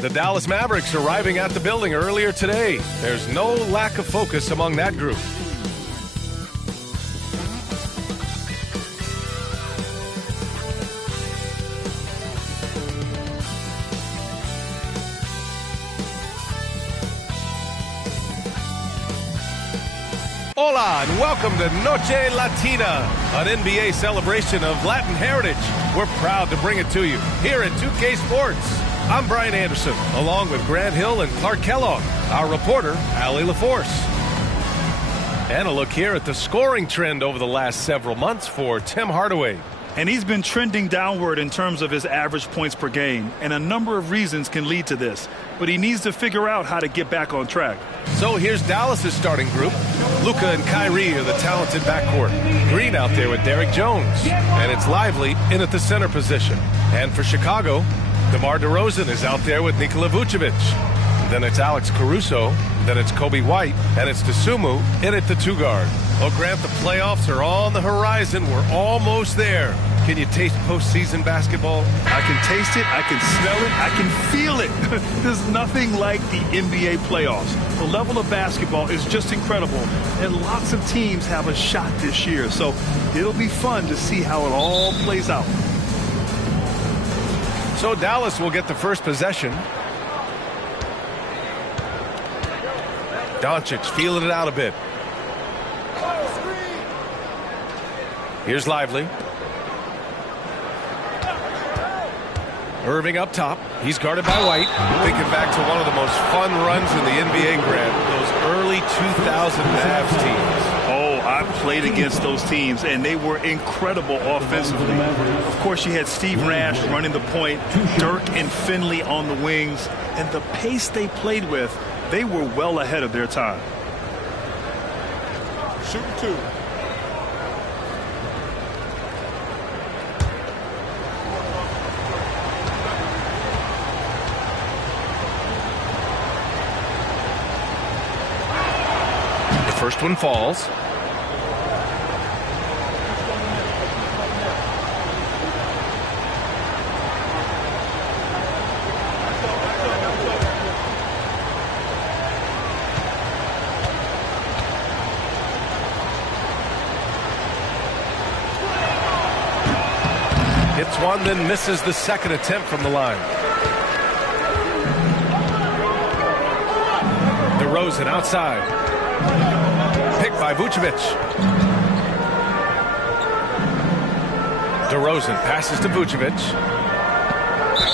The Dallas Mavericks arriving at the building earlier today. There's no lack of focus among that group. Hola and welcome to Noche Latina, an NBA celebration of Latin heritage. We're proud to bring it to you here at 2K Sports. I'm Brian Anderson, along with Grant Hill and Clark Kellogg, our reporter, Allie LaForce. And a look here at the scoring trend over the last several months for Tim Hardaway. And he's been trending downward in terms of his average points per game, and a number of reasons can lead to this. But he needs to figure out how to get back on track. So here's Dallas' starting group. Luka and Kyrie are the talented backcourt. Green out there with Derek Jones. And it's Lively in at the center position. And for Chicago, DeMar DeRozan is out there with Nikola Vucevic. Then it's Alex Caruso. Then it's Kobe White. And it's Dosunmu in at the two-guard. Oh, Grant, the playoffs are on the horizon. We're almost there. Can you taste postseason basketball? I can taste it, I can smell it, I can feel it. There's nothing like the NBA playoffs. The level of basketball is just incredible, and lots of teams have a shot this year. So it'll be fun to see how it all plays out. So Dallas will get the first possession. Doncic feeling it out a bit. Here's Lively. Irving up top. He's guarded by White. Thinking back to one of the most fun runs in the NBA, Grant. Those early 2000 Mavs teams. Oh, I played against those teams, and they were incredible offensively. Of course, you had Steve Nash running the point, Dirk and Finley on the wings, and the pace they played with, they were well ahead of their time. Shooting two. First one falls. Hits one, then misses the second attempt from the line. DeRozan outside. Picked by Vucevic. DeRozan passes to Vucevic.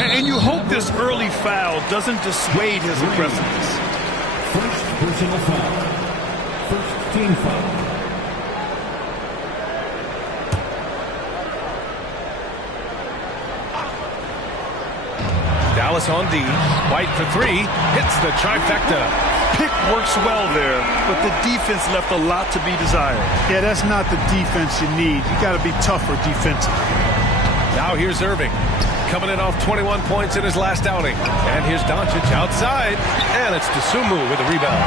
And you hope this early foul doesn't dissuade his aggressiveness. First personal foul. First team foul. Dallas on D. White for three. Hits the trifecta. Pick works well there, but the defense left a lot to be desired. Yeah, that's not the defense you need. You got to be tougher defensively. Now here's Irving, coming in off 21 points in his last outing. And here's Doncic outside, and it's Dosunmu with a rebound.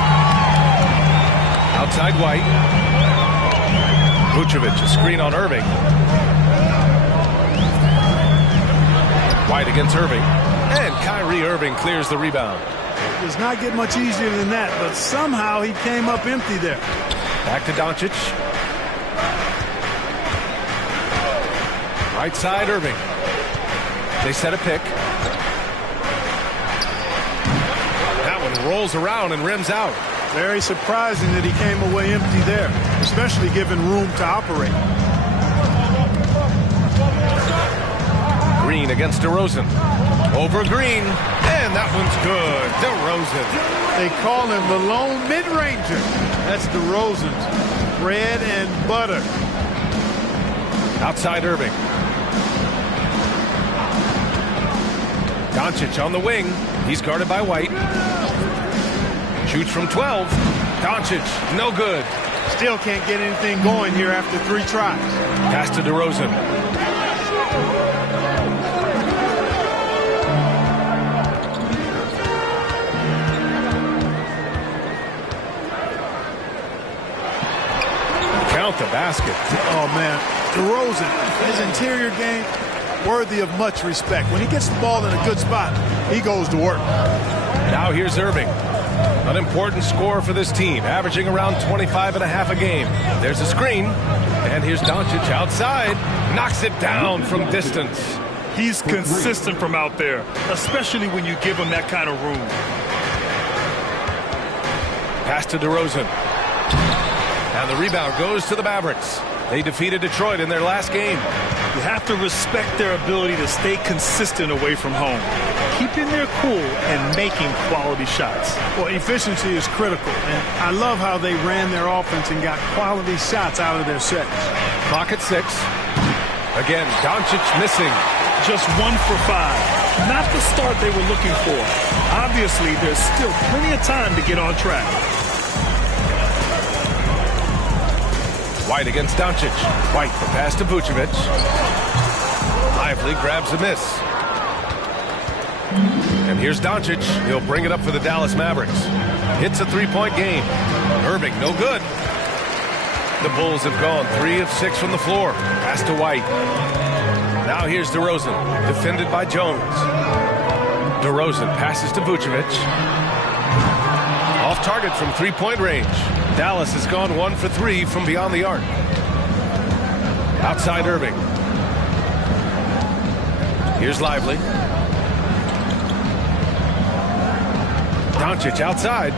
Outside White. Vucevic, a screen on Irving. White against Irving, and Kyrie Irving clears the rebound. It does not get much easier than that, but somehow he came up empty there. Back to Doncic. Right side, Irving. They set a pick. That one rolls around and rims out. Very surprising that he came away empty there, especially given room to operate. Green against DeRozan. Over Green, and that one's good. DeRozan. They call him the lone mid-ranger. That's DeRozan's bread and butter. Outside Irving. Doncic on the wing. He's guarded by White. Shoots from 12. Doncic, no good. Still can't get anything going here after 3 tries. Pass to DeRozan. The basket. Oh, man. DeRozan, his interior game, worthy of much respect. When he gets the ball in a good spot, he goes to work. Now here's Irving. An important scorer for this team, averaging around 25 and a half a game. There's a screen, and here's Doncic outside. Knocks it down from distance. He's consistent from out there, especially when you give him that kind of room. Pass to DeRozan. And the rebound goes to the Mavericks. They defeated Detroit in their last game. You have to respect their ability to stay consistent away from home, keeping their cool and making quality shots. Well, efficiency is critical, and I love how they ran their offense and got quality shots out of their sets. Clock at 6. Again, Doncic missing. Just 1 for 5. Not the start they were looking for. Obviously, there's still plenty of time to get on track. White against Doncic. White, the pass to Vucevic. Lively grabs a miss. And here's Doncic. He'll bring it up for the Dallas Mavericks. Hits a three-point game. Irving, no good. The Bulls have gone 3 of 6 from the floor. Pass to White. Now here's DeRozan, defended by Jones. DeRozan passes to Vucevic. Off target from three-point range. Dallas has gone 1 for 3 from beyond the arc. Outside Irving. Here's Lively. Doncic outside.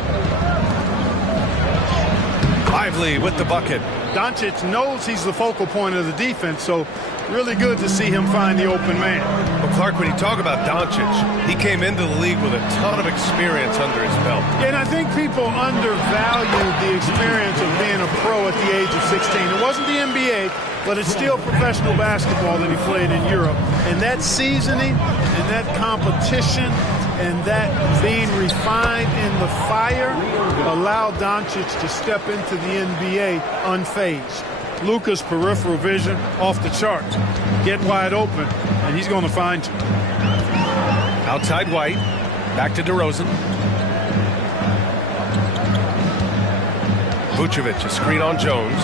Lively with the bucket. Doncic knows he's the focal point of the defense, so really good to see him find the open man. Well, Clark, when you talk about Doncic, he came into the league with a ton of experience under his belt. And I think people undervalue the experience of being a pro at the age of 16. It wasn't the NBA, but it's still professional basketball that he played in Europe. And that seasoning and that competition and that being refined in the fire allowed Doncic to step into the NBA unfazed. Luka's peripheral vision off the charts. Get wide open, and he's going to find you. Outside White. Back to DeRozan. Vucevic, a screen on Jones.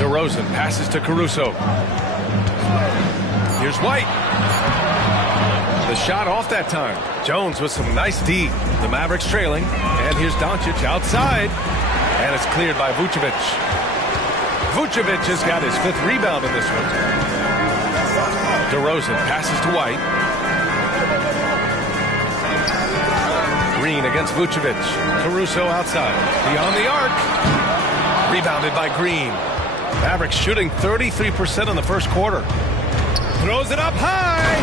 DeRozan passes to Caruso. Here's White. The shot off that time. Jones with some nice D. The Mavericks trailing. And here's Doncic outside. And it's cleared by Vucevic. Vucevic has got his 5th rebound in this one. DeRozan passes to White. Green against Vucevic. Caruso outside. Beyond the arc. Rebounded by Green. Mavericks shooting 33% in the first quarter. Throws it up high.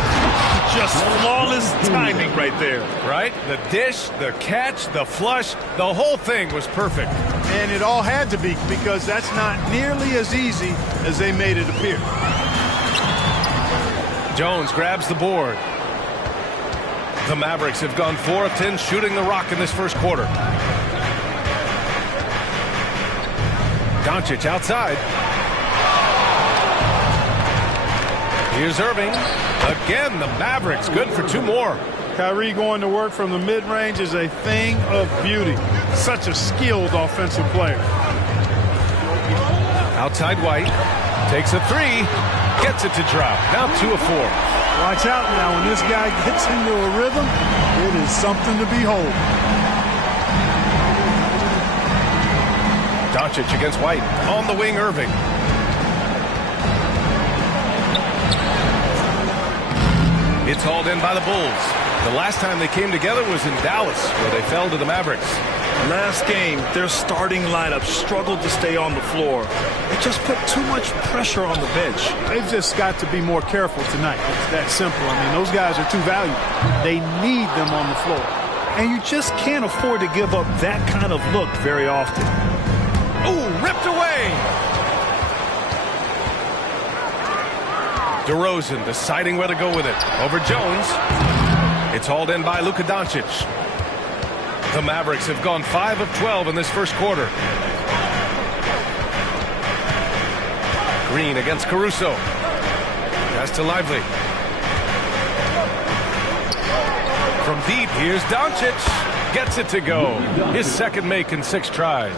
Just flawless timing right there. Right? The dish, the catch, the flush, the whole thing was perfect. And it all had to be, because that's not nearly as easy as they made it appear. Jones grabs the board. The Mavericks have gone 4 of 10 shooting the rock in this first quarter. Doncic outside. Here's Irving. Again, the Mavericks good for 2 more. Kyrie going to work from the mid-range is a thing of beauty. Such a skilled offensive player. Outside White. Takes a 3. Gets it to drop. Now 2 of 4. Watch out now. When this guy gets into a rhythm, it is something to behold. Doncic against White. On the wing, Irving. It's hauled in by the Bulls. The last time they came together was in Dallas, where they fell to the Mavericks. Last game, their starting lineup struggled to stay on the floor. It just put too much pressure on the bench. They've just got to be more careful tonight. It's that simple. I mean, those guys are too valuable. They need them on the floor. And you just can't afford to give up that kind of look very often. Ooh, ripped away! DeRozan deciding where to go with it. Over Jones. It's hauled in by Luka Doncic. The Mavericks have gone 5 of 12 in this first quarter. Green against Caruso. Pass to Lively. From deep, here's Doncic. Gets it to go. His second make in 6 tries.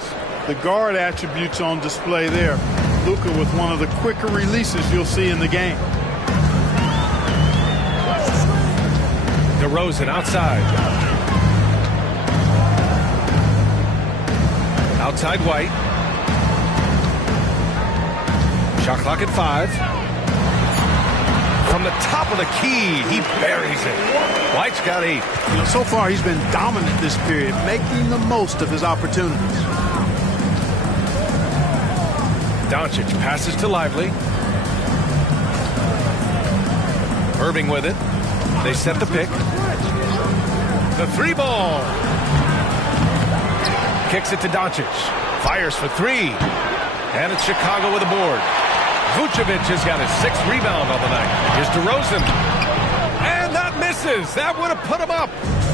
The guard attributes on display there. Luka with one of the quicker releases you'll see in the game. DeRozan outside. Outside White. Shot clock at 5. From the top of the key, he buries it. White's got 8. So far, he's been dominant this period, making the most of his opportunities. Doncic passes to Lively. Irving with it. They set the pick. The 3 ball. Kicks it to Doncic. Fires for 3. And it's Chicago with a board. Vucevic has got his 6th rebound on the night. Here's DeRozan. And that misses. That would have put him up.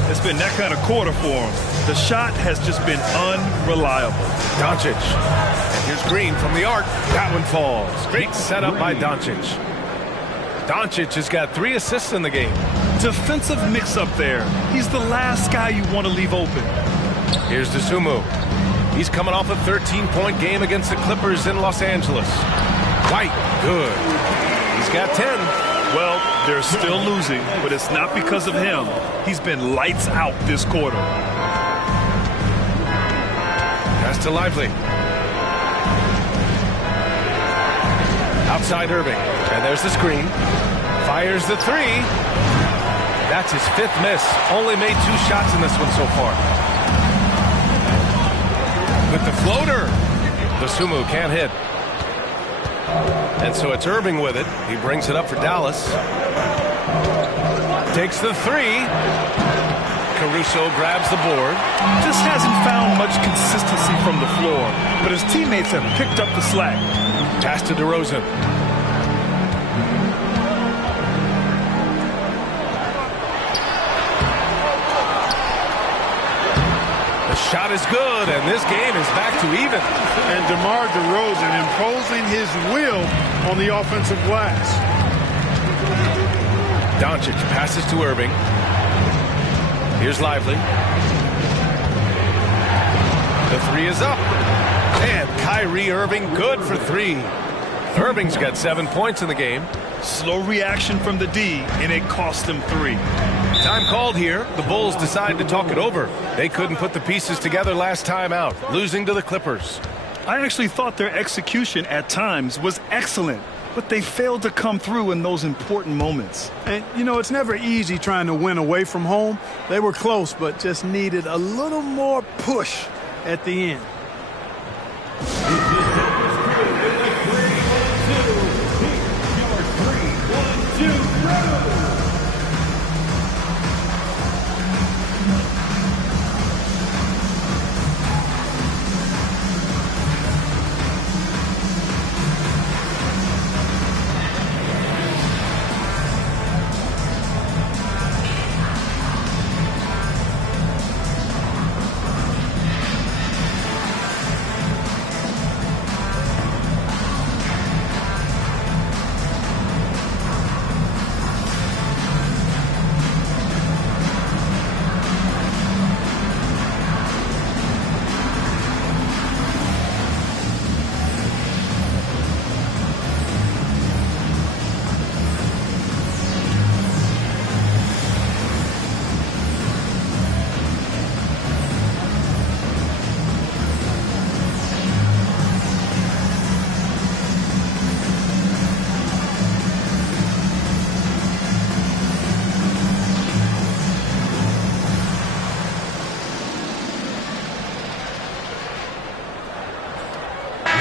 It's been that kind of quarter for him. The shot has just been unreliable. Doncic. And here's Green from the arc. That one falls. Great setup by Doncic. Doncic has got 3 assists in the game. Defensive mix-up there. He's the last guy you want to leave open. Here's Dosunmu. He's coming off a 13-point game against the Clippers in Los Angeles. White, good. He's got 10. Well, they're still losing, but it's not because of him. He's been lights out this quarter. Pass to Lively. Outside Irving. And there's the screen. Fires the 3. That's his 5th miss. Only made 2 shots in this one so far. With the floater. Dosunmu can't hit. And so it's Irving with it. He brings it up for Dallas. Takes the 3. Caruso grabs the board. Just hasn't found much consistency from the floor, but his teammates have picked up the slack. Pass to DeRozan. The shot is good, and this game is back to even. And DeMar DeRozan imposing his will on the offensive glass. Doncic passes to Irving. Here's Lively. The 3 is up. And Kyrie Irving good for 3. Irving's got 7 points in the game. Slow reaction from the D, and it cost them 3. Time called here. The Bulls decide to talk it over. They couldn't put the pieces together last time out, losing to the Clippers. I actually thought their execution at times was excellent, but they failed to come through in those important moments. And, it's never easy trying to win away from home. They were close, but just needed a little more push at the end.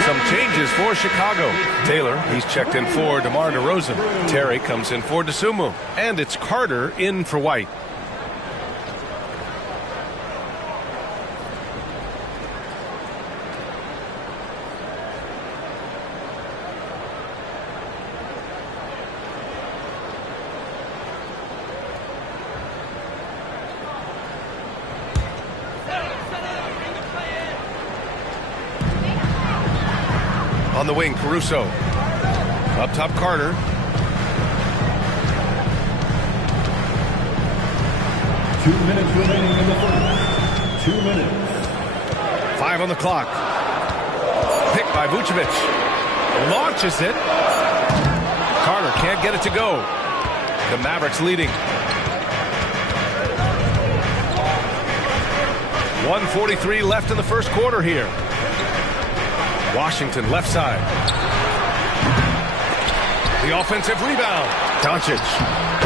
Some changes for Chicago. Taylor, he's checked in for DeMar DeRozan. Terry comes in for Dosunmu. And it's Carter in for White. On the wing, Caruso. Up top, Carter. Two minutes remaining in the first. 2 minutes. 5 on the clock. Picked by Vucevic. Launches it. Carter can't get it to go. The Mavericks leading. 1:43 left in the first quarter here. Washington left side. The offensive rebound. Doncic.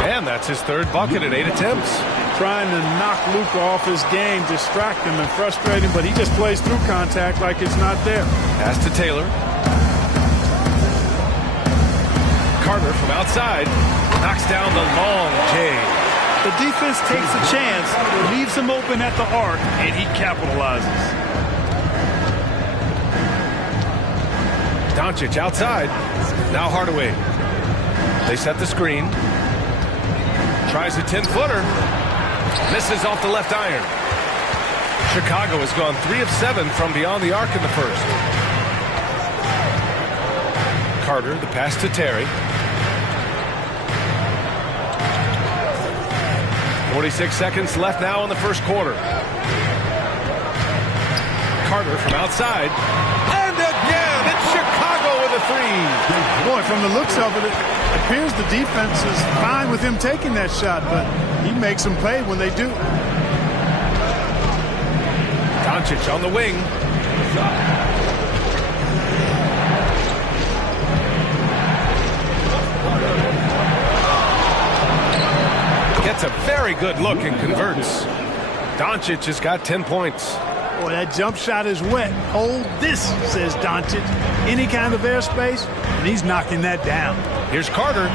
And that's his third bucket in 8 attempts. Trying to knock Luka off his game, distract him and frustrate him, but he just plays through contact like it's not there. Pass to Taylor. Carter from outside knocks down the long J. The defense takes a chance, leaves him open at the arc, and he capitalizes. Doncic outside. Now Hardaway. They set the screen. Tries a 10-footer. Misses off the left iron. Chicago has gone 3 of 7 from beyond the arc in the first. Carter, the pass to Terry. 46 seconds left now in the first quarter. Carter from outside. And again, it's Chicago with a 3. Boy, from the looks of it, it appears the defense is fine with him taking that shot, but he makes them pay when they do. Doncic on the wing. Gets a very good look and converts. Doncic has got 10 points. Boy, that jump shot is wet. Hold this, says Doncic. Any kind of airspace, and he's knocking that down. Here's Carter.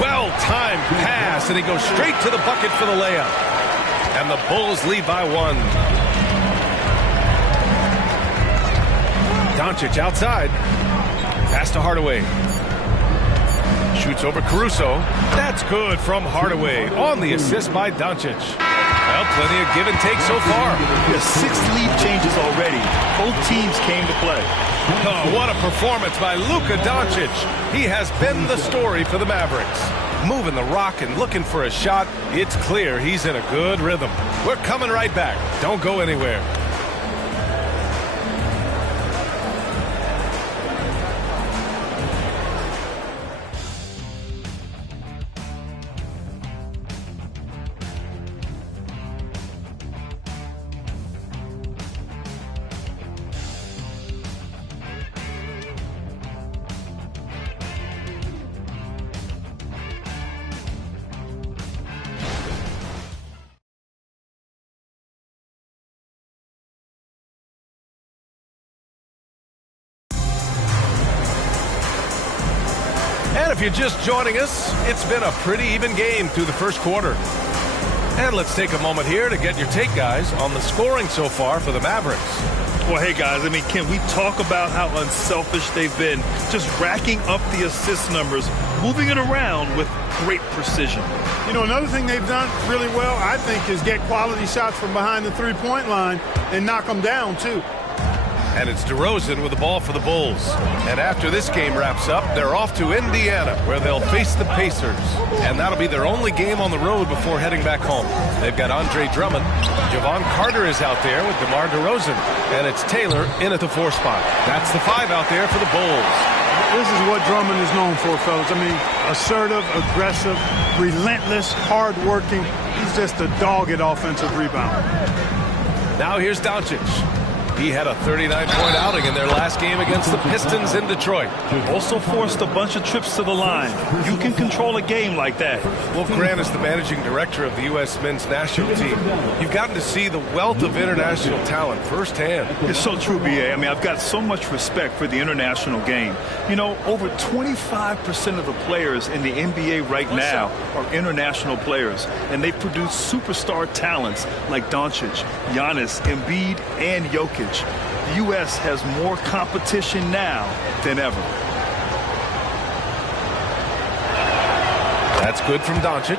Well-timed pass, and he goes straight to the bucket for the layup. And the Bulls lead by 1. Doncic outside. Pass to Hardaway. Shoots over Caruso. That's good from Hardaway on the assist by Doncic. Well, plenty of give and take so far. There's 6 lead changes already. Both teams came to play. Oh, what a performance by Luka Doncic. He has been the story for the Mavericks. Moving the rock and looking for a shot. It's clear he's in a good rhythm. We're coming right back. Don't go anywhere. And if you're just joining us, it's been a pretty even game through the first quarter. And let's take a moment here to get your take, guys, on the scoring so far for the Mavericks. Well, hey, guys, I mean, can we talk about how unselfish they've been? Just racking up the assist numbers, moving it around with great precision. You know, another thing they've done really well, I think, is get quality shots from behind the three-point line and knock them down, too. And it's DeRozan with the ball for the Bulls. And after this game wraps up, they're off to Indiana, where they'll face the Pacers. And that'll be their only game on the road before heading back home. They've got Andre Drummond. Javon Carter is out there with DeMar DeRozan. And it's Taylor in at the 4 spot. That's the 5 out there for the Bulls. This is what Drummond is known for, fellas. I mean, assertive, aggressive, relentless, hard-working. He's just a dogged offensive rebounder. Now here's Doncic. He had a 39-point outing in their last game against the Pistons in Detroit. Also forced a bunch of trips to the line. You can control a game like that. Wolf Grant is the managing director of the U.S. men's national team. You've gotten to see the wealth of international talent firsthand. It's so true, B.A. I mean, I've got so much respect for the international game. You know, over 25% of the players in the NBA right now are international players, and they produce superstar talents like Doncic, Giannis, Embiid, and Jokic. The U.S. has more competition now than ever. That's good from Doncic.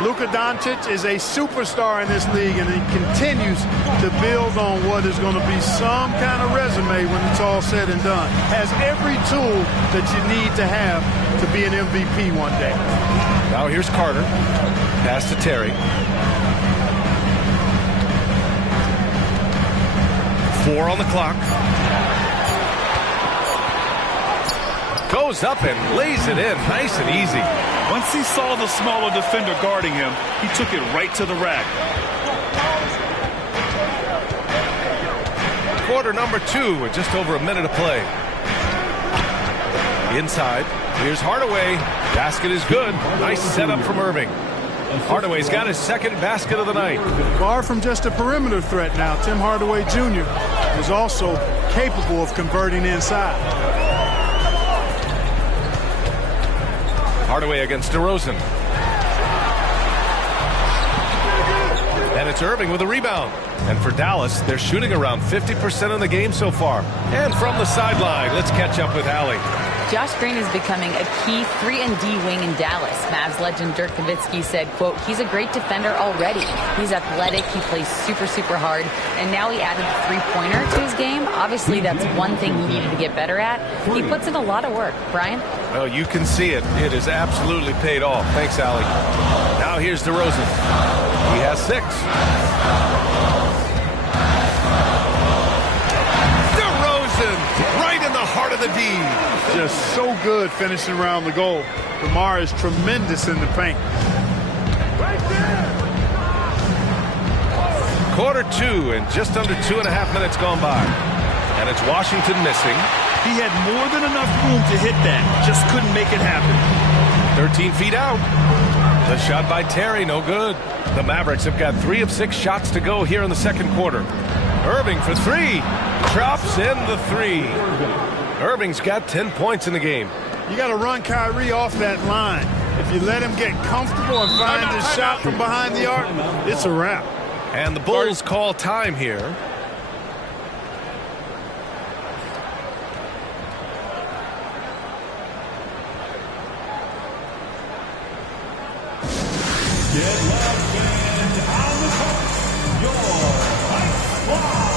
Luka Doncic is a superstar in this league, and he continues to build on what is going to be some kind of resume when it's all said and done. Has every tool that you need to have to be an MVP one day. Now here's Carter. Pass to Terry. 4 on the clock. Goes up and lays it in nice and easy. Once he saw the smaller defender guarding him, he took it right to the rack. quarter number 2 with just over a minute of play. Inside, here's Hardaway. Basket is good. Nice setup from Irving. Hardaway's got his second basket of the night. Far from just a perimeter threat now, Tim Hardaway Jr. is also capable of converting inside. Hardaway against DeRozan. And it's Irving with a rebound. And for Dallas, they're shooting around 50% in the game so far. And from the sideline, let's catch up with Allie. Josh Green is becoming a key 3-and-D wing in Dallas. Mavs legend Dirk Nowitzki said, quote, he's a great defender already. He's athletic, he plays super, super hard, and now he added a three-pointer to his game. Obviously, that's one thing he needed to get better at. He puts in a lot of work. Brian? Well, you can see it. It has absolutely paid off. Thanks, Allie. Now here's DeRozan. He has 6. Right in the heart of the D. Just so good finishing around the goal. DeMar is tremendous in the paint. Quarter 2 and just under 2.5 minutes gone by. And it's Washington missing. He had more than enough room to hit that. Just couldn't make it happen. 13 feet out. The shot by Terry, no good. The Mavericks have got 3 of 6 shots to go here in the second quarter. Irving for 3. Drops in the 3. Irving's got 10 points in the game. You got to run Kyrie off that line. If you let him get comfortable and find his shot from behind the arc, it's a wrap. And the Bulls call time here. Get loud and on the court, your Ice Squad.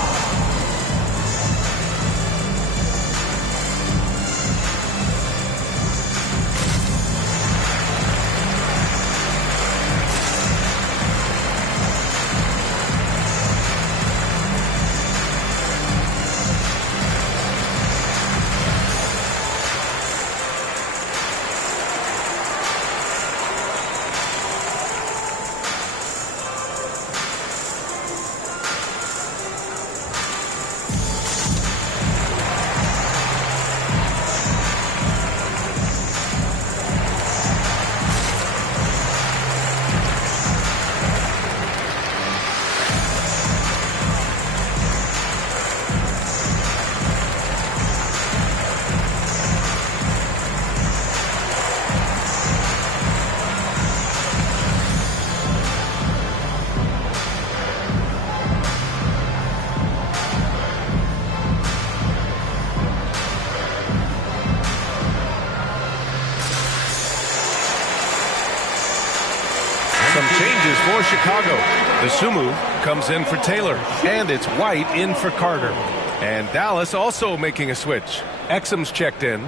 Some changes for Chicago. The Sumu comes in for Taylor, and it's White in for Carter. And Dallas also making a switch. Exum's checked in.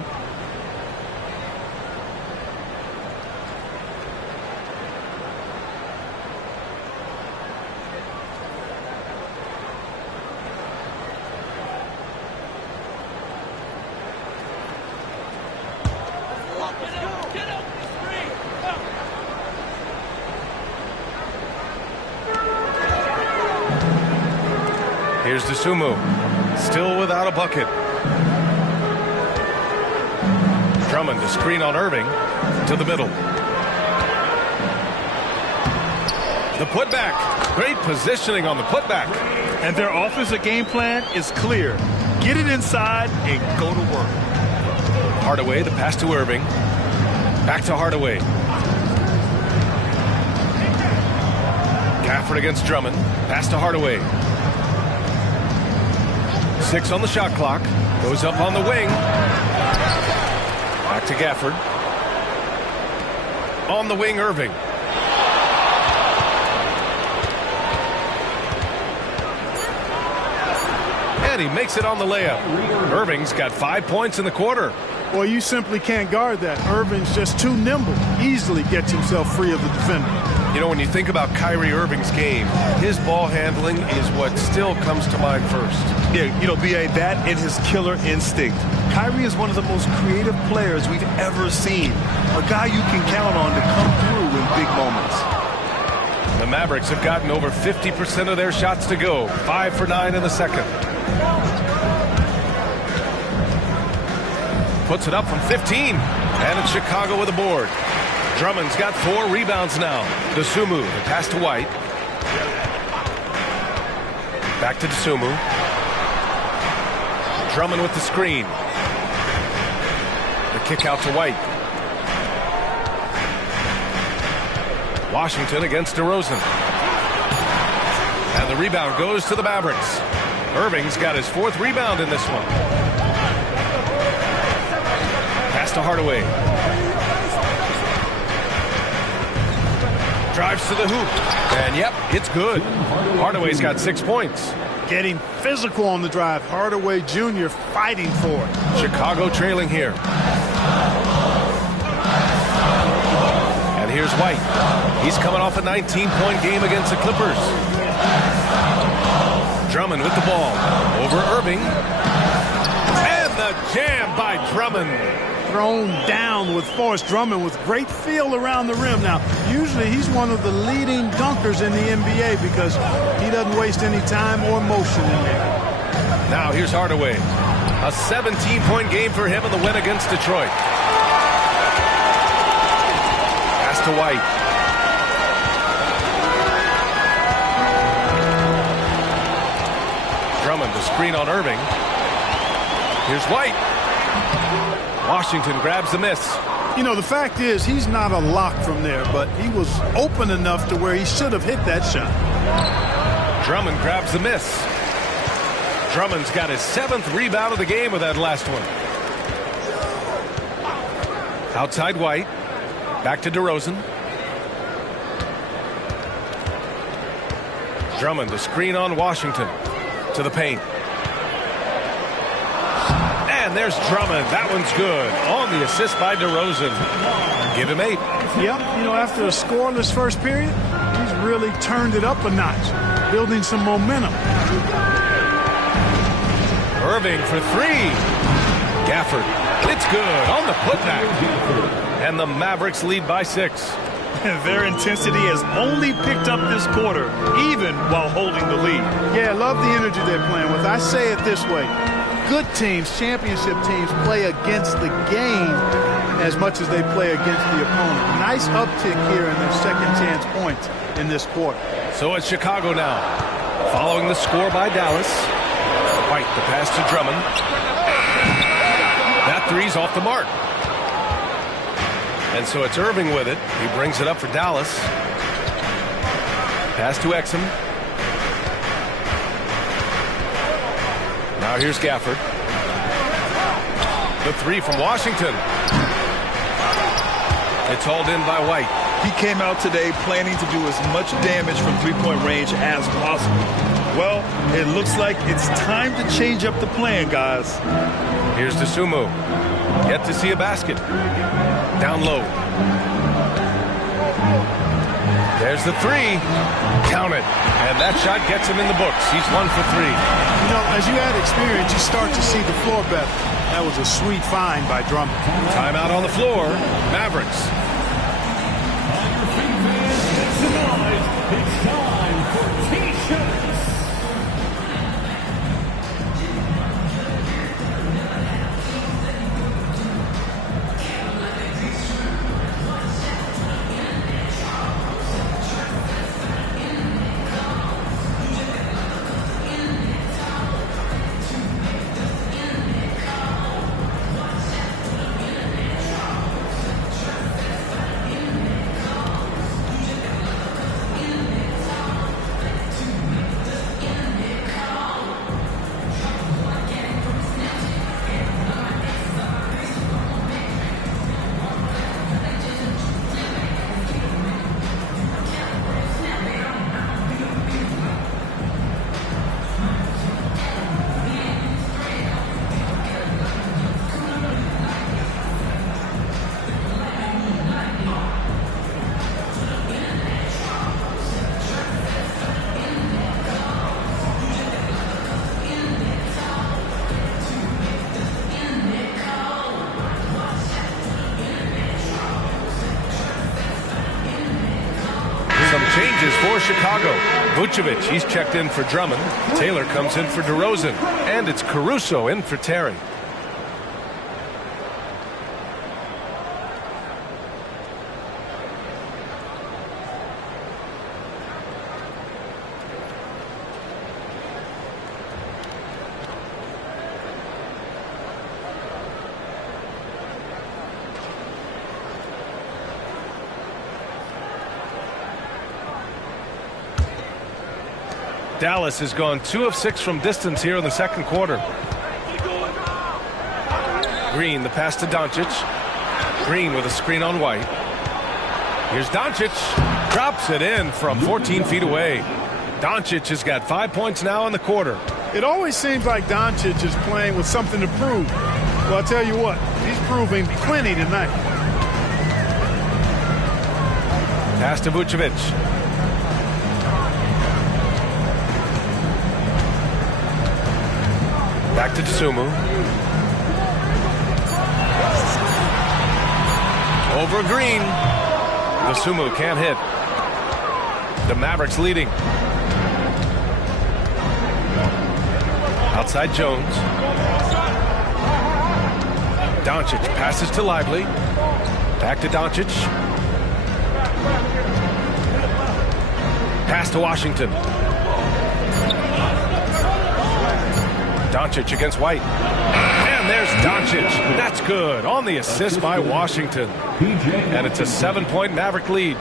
Here's the Sumu, still without a bucket. Drummond to screen on Irving, to the middle. The putback, great positioning on the putback. And their offensive game plan is clear. Get it inside and go to work. Hardaway, the pass to Irving. Back to Hardaway. Gafford against Drummond, pass to Hardaway. 6 on the shot clock. Goes up on the wing. Back to Gafford. On the wing, Irving. And he makes it on the layup. Irving's got 5 points in the quarter. Well, you simply can't guard that. Irving's just too nimble. Easily gets himself free of the defender. You know, when you think about Kyrie Irving's game, his ball handling is what still comes to mind first. Yeah, you know, B.A., that and his killer instinct. Kyrie is one of the most creative players we've ever seen. A guy you can count on to come through in big moments. The Mavericks have gotten over 50% of their shots to go. 5 for 9 in the second. Puts it up from 15. And it's Chicago with a board. Drummond's got 4 rebounds now. Dosunmu, the pass to White. Back to Dosunmu. Drummond with the screen. The kick out to White. Washington against DeRozan. And the rebound goes to the Mavericks. Irving's got his 4th rebound in this one. Pass to Hardaway. Drives to the hoop. And yep, it's good. Hardaway's got 6 points. Getting physical on the drive. Hardaway Jr. fighting for it. Chicago trailing here. And here's White. He's coming off a 19-point game against the Clippers. Drummond with the ball. Over Irving. And the jam by Drummond. Thrown down with force. Drummond with great feel around the rim. Now, usually he's one of the leading dunkers in the NBA because he doesn't waste any time or motion in there. Now here's Hardaway. A 17-point game for him in the win against Detroit. Pass to White. Drummond, the screen on Irving. Here's White. Washington grabs the miss. You know, the fact is he's not a lock from there, but he was open enough to where he should have hit that shot. Drummond grabs the miss. Drummond's got his 7th rebound of the game with that last one. Outside White. Back to DeRozan. Drummond, the screen on Washington. To the paint. And there's Drummond. That one's good. On the assist by DeRozan. Give him 8. Yep, you know, after a scoreless first period, he's really turned it up a notch, building some momentum. Irving for 3. Gafford. It's good on the putback. And the Mavericks lead by 6. Their intensity has only picked up this quarter, even while holding the lead. Yeah, I love the energy they're playing with. I say it this way. Good teams, championship teams, play against the game as much as they play against the opponent. Nice uptick here in their second chance points in this quarter. So it's Chicago now. Following the score by Dallas. White, the pass to Drummond. That 3's off the mark. And so it's Irving with it. He brings it up for Dallas. Pass to Exum. Now here's Gafford. The 3 from Washington. It's hauled in by White. He came out today planning to do as much damage from 3-point range as possible. Well, it looks like it's time to change up the plan, guys. Here's Dosunmu. Yet to see a basket. Down low. There's the 3. Count it. And that shot gets him in the books. He's 1 for 3. You know, as you add experience, you start to see the floor better. That was a sweet find by Drummond. Timeout on the floor. Mavericks. It's time for T-shirts. Changes for Chicago. Vucevic, he's checked in for Drummond. Taylor comes in for DeRozan. And it's Caruso in for Terry. Dallas has gone 2 of 6 from distance here in the second quarter. Green, the pass to Doncic. Green with a screen on White. Here's Doncic. Drops it in from 14 feet away. Doncic has got 5 points now in the quarter. It always seems like Doncic is playing with something to prove. Well, I'll tell you what, he's proving plenty tonight. Pass to Vucevic. Back to Dosunmu. Over Green. Dosunmu can't hit. The Mavericks leading. Outside Jones. Doncic passes to Lively. Back to Doncic. Pass to Washington. Doncic against White. And there's Doncic. That's good. On the assist by Washington. And it's a 7-point Maverick lead.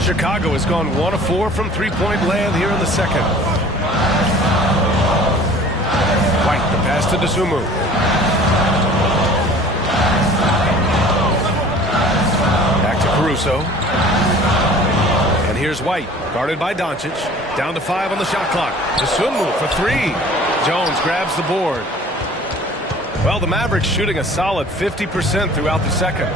Chicago has gone 1 of 4 from three-point land here in the second. White, the pass to Dosunmu. Back to Caruso. And here's White, guarded by Doncic. Down to 5 on the shot clock. Dosunmu for 3. Jones grabs the board. Well, the Mavericks shooting a solid 50% throughout the second.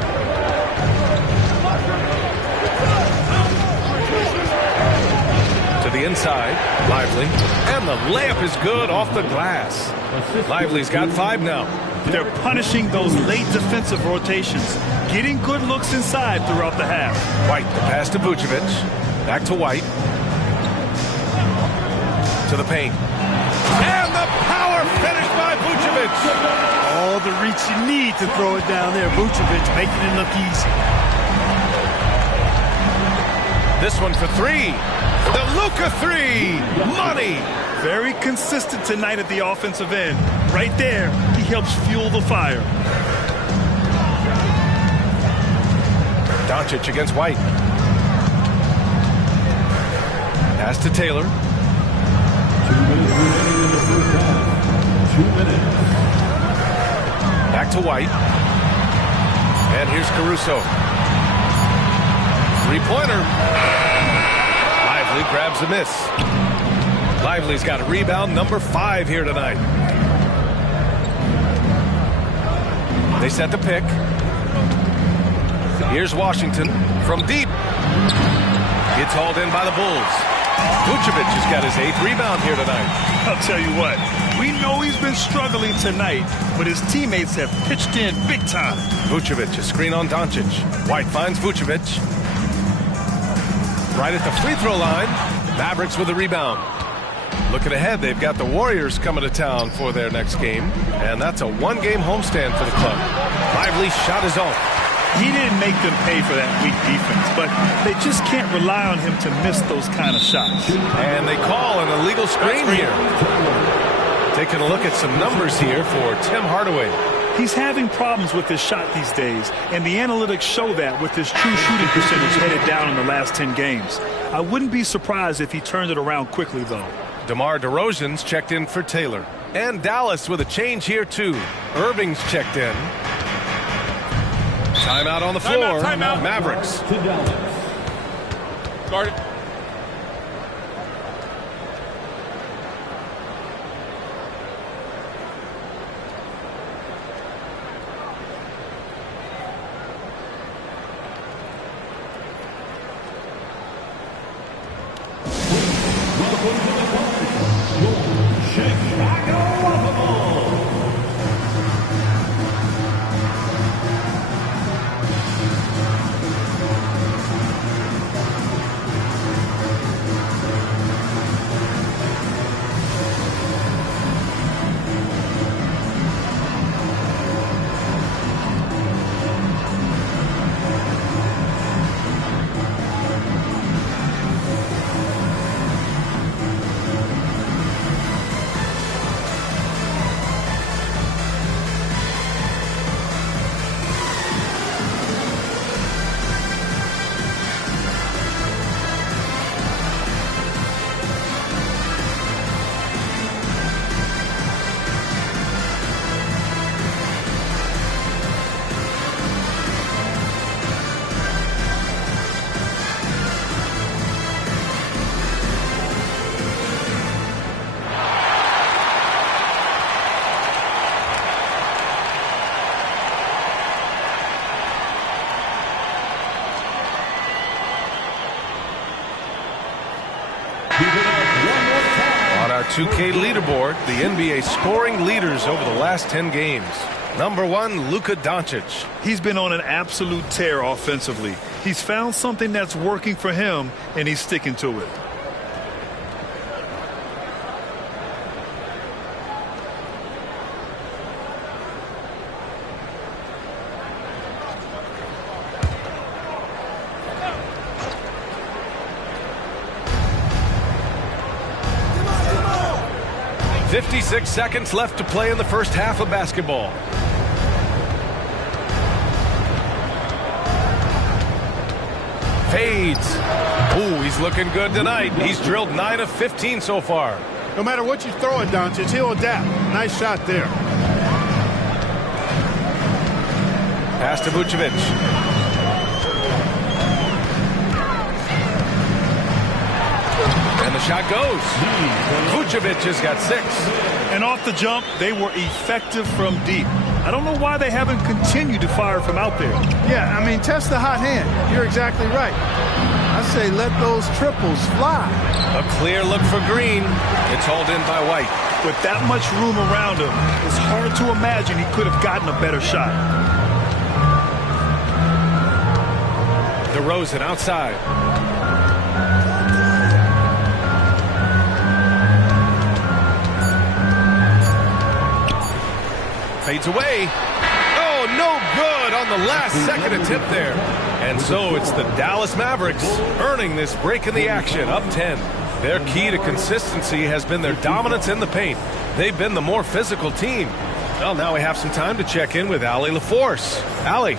To the inside, Lively. And the layup is good off the glass. Lively's got 5 now. They're punishing those late defensive rotations, getting good looks inside throughout the half. White, the pass to Vucevic. Back to White. To the paint. And the power finish by Vucevic. All the reach you need to throw it down there. Vucevic making it look easy. This one for 3. The Luka 3. Money. Very consistent tonight at the offensive end. Right there, he helps fuel the fire. Doncic against White. Pass to Taylor. 2 minutes remaining in the first half. 2 minutes. Back to White. And here's Caruso. Three-pointer. Lively grabs a miss. Lively's got a rebound number 5 here tonight. They set the pick. Here's Washington from deep. Gets hauled in by the Bulls. Vucevic has got his 8th rebound here tonight. I'll tell you what, we know he's been struggling tonight, but his teammates have pitched in big time. Vucevic, a screen on Doncic. White finds Vucevic. Right at the free throw line. Mavericks with the rebound. Looking ahead, they've got the Warriors coming to town for their next game, and that's a 1-game homestand for the club. Lively shot is off. He didn't make them pay for that weak defense, but they just can't rely on him to miss those kind of shots. And they call an illegal screen here. Taking a look at some numbers here for Tim Hardaway. He's having problems with his shot these days, and the analytics show that with his true shooting percentage headed down in the last 10 games. I wouldn't be surprised if he turned it around quickly, though. DeMar DeRozan's checked in for Taylor. And Dallas with a change here, too. Irving's checked in. Timeout on the floor. Timeout. Mavericks. To Dallas. Guard it. 2K leaderboard, the NBA scoring leaders over the last 10 games. Number 1, Luka Doncic. He's been on an absolute tear offensively. He's found something that's working for him, and he's sticking to it. .56 seconds left to play in the first half of basketball. Fades. Ooh, he's looking good tonight. He's drilled 9 of 15 so far. No matter what you throw at Doncic, he'll adapt. Nice shot there. Pass to Vucevic. And the shot goes. Vucevic has got 6. And off the jump, they were effective from deep. I don't know why they haven't continued to fire from out there. Yeah, I mean, test the hot hand. You're exactly right. I say let those triples fly. A clear look for Green. It's hauled in by White. With that much room around him, it's hard to imagine he could have gotten a better shot. DeRozan outside. Fades away. Oh, no good on the last second attempt there. And so it's the Dallas Mavericks earning this break in the action, up 10. Their key to consistency has been their dominance in the paint. They've been the more physical team. Well, now we have some time to check in with Allie LaForce. Allie.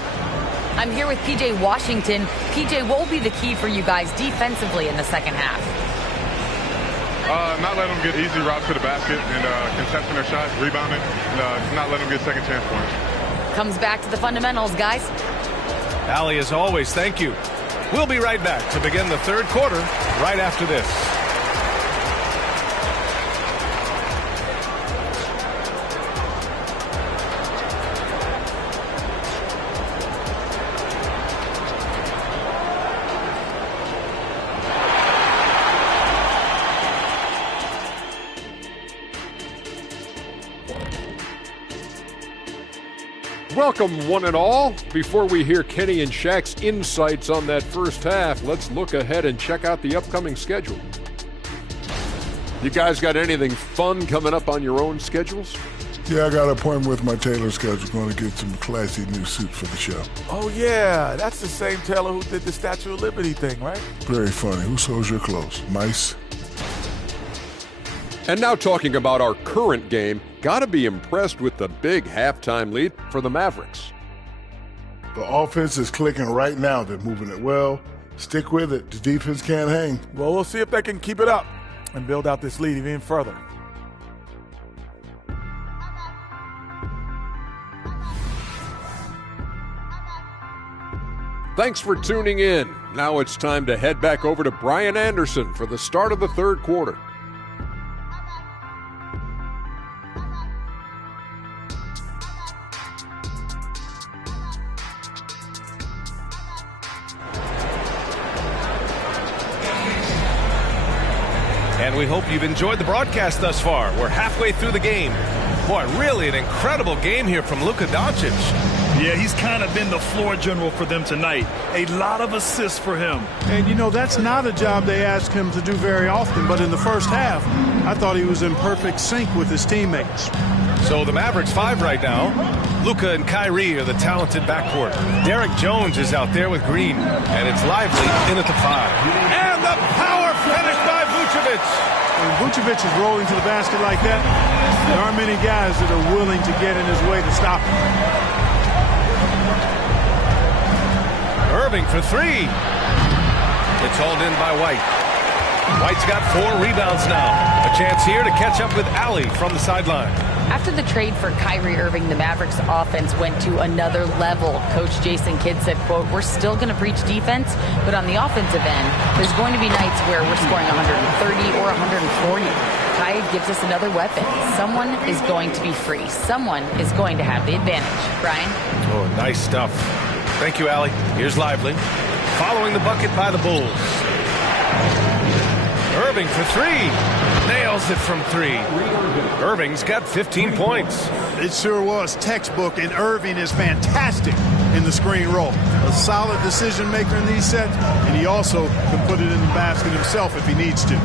I'm here with PJ Washington. PJ, what will be the key for you guys defensively in the second half? Not letting them get easy routes to the basket and contesting their shots, rebounding, and not letting them get second chance points. Comes back to the fundamentals, guys. Allie, as always, thank you. We'll be right back to begin the third quarter right after this. Welcome, one and all. Before we hear Kenny and Shaq's insights on that first half, let's look ahead and check out the upcoming schedule. You guys got anything fun coming up on your own schedules? Yeah, I got an appointment with my tailor schedule. Going to get some classy new suits for the show. Oh, yeah. That's the same tailor who did the Statue of Liberty thing, right? Very funny. Who sews your clothes? Mice? And now talking about our current game, gotta be impressed with the big halftime lead for the Mavericks. The offense is clicking right now. They're moving it well. Stick with it. The defense can't hang. Well, we'll see if they can keep it up and build out this lead even further. Thanks for tuning in. Now it's time to head back over to Brian Anderson for the start of the third quarter. And we hope you've enjoyed the broadcast thus far. We're halfway through the game. Boy, really an incredible game here from Luka Doncic. Yeah, he's kind of been the floor general for them tonight. A lot of assists for him. And, you know, that's not a job they ask him to do very often. But in the first half, I thought he was in perfect sync with his teammates. So the Mavericks 5 right now. Luka and Kyrie are the talented backcourt. Derek Jones is out there with Green. And it's Lively in at the 5. And the power finish by Vucevic. When Vucevic is rolling to the basket like that, there aren't many guys that are willing to get in his way to stop him. Irving for 3. It's hauled in by White. White's got 4 rebounds now. A chance here to catch up with Allie from the sideline. After the trade for Kyrie Irving, the Mavericks offense went to another level. Coach Jason Kidd said, quote, "We're still going to preach defense, but on the offensive end, there's going to be nights where we're scoring 130 or 140. Kai gives us another weapon. Someone is going to be free. Someone is going to have the advantage." Brian? Oh, nice stuff. Thank you, Allie. Here's Lively. Following the bucket by the Bulls. Irving for 3. Nails it from 3. Irving's got 15 points. It sure was textbook, and Irving is fantastic in the screen roll. A solid decision maker in these sets, and he also can put it in the basket himself if he needs to.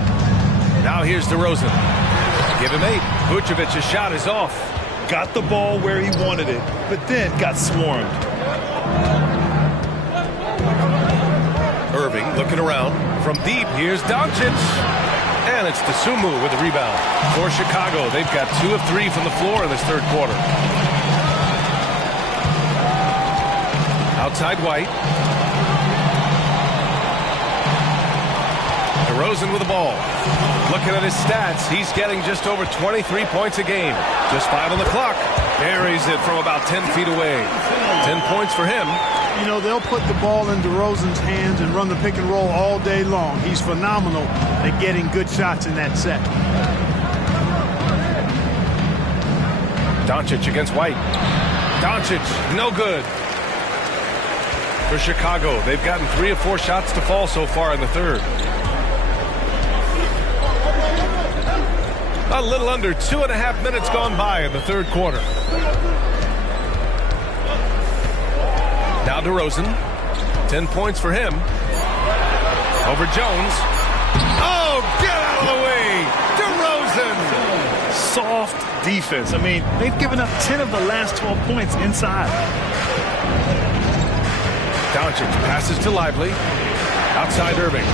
Now here's DeRozan. Give him 8. Vucevic's shot is off. Got the ball where he wanted it, but then got swarmed. Irving looking around. From deep, here's Doncic. And it's Dosunmu with the rebound. For Chicago, they've got 2 of 3 from the floor in this third quarter. Outside White. DeRozan with the ball. Looking at his stats, he's getting just over 23 points a game. Just 5 on the clock. Buries it from about 10 feet away. 10 points for him. You know, they'll put the ball in DeRozan's hands and run the pick and roll all day long. He's phenomenal at getting good shots in that set. Doncic against White. Doncic, no good. For Chicago, they've gotten 3 of 4 shots to fall so far in the third. A little under 2.5 minutes gone by in the third quarter. Now DeRozan. 10 points for him. Over Jones. Oh, get out of the way! DeRozan! Soft defense. I mean, they've given up 10 of the last 12 points inside. Doncic passes to Lively. Outside Irving.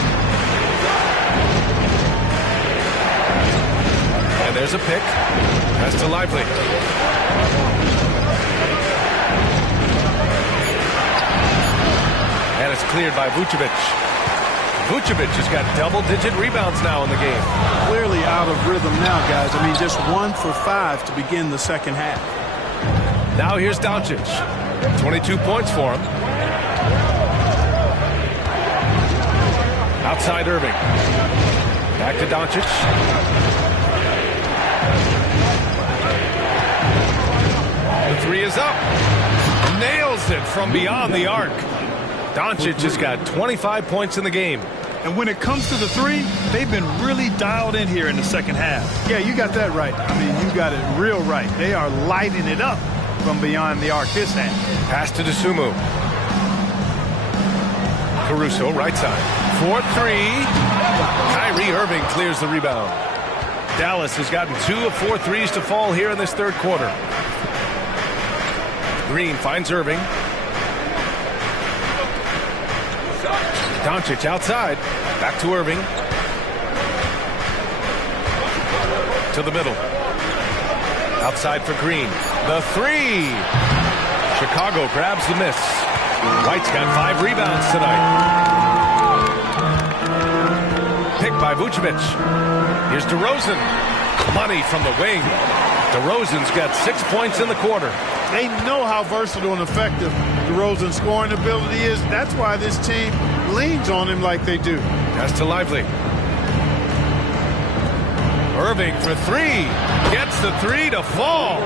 And there's a pick. Pass to Lively. And it's cleared by Vucevic. Vucevic has got double-digit rebounds now in the game. Clearly out of rhythm now, guys. I mean, just 1 for 5 to begin the second half. Now here's Doncic. 22 points for him. Outside Irving. Back to Doncic. The 3 is up. Nails it from beyond the arc. Doncic has got 25 points in the game. And when it comes to the 3, they've been really dialed in here in the second half. Yeah, you got that right. I mean, you got it real right. They are lighting it up from beyond the arc this half. Pass to Dosunmu. Caruso, right side. 4-3. Kyrie Irving clears the rebound. Dallas has gotten 2 of 4 threes to fall here in this third quarter. Green finds Irving. Doncic outside. Back to Irving. To the middle. Outside for Green. The 3. Chicago grabs the miss. White's got 5 rebounds tonight. Picked by Vucevic. Here's DeRozan. Money from the wing. DeRozan's got 6 points in the quarter. They know how versatile and effective DeRozan's scoring ability is. That's why this team leans on him like they do. Pass to Lively. Irving for 3. Gets the 3 to fall.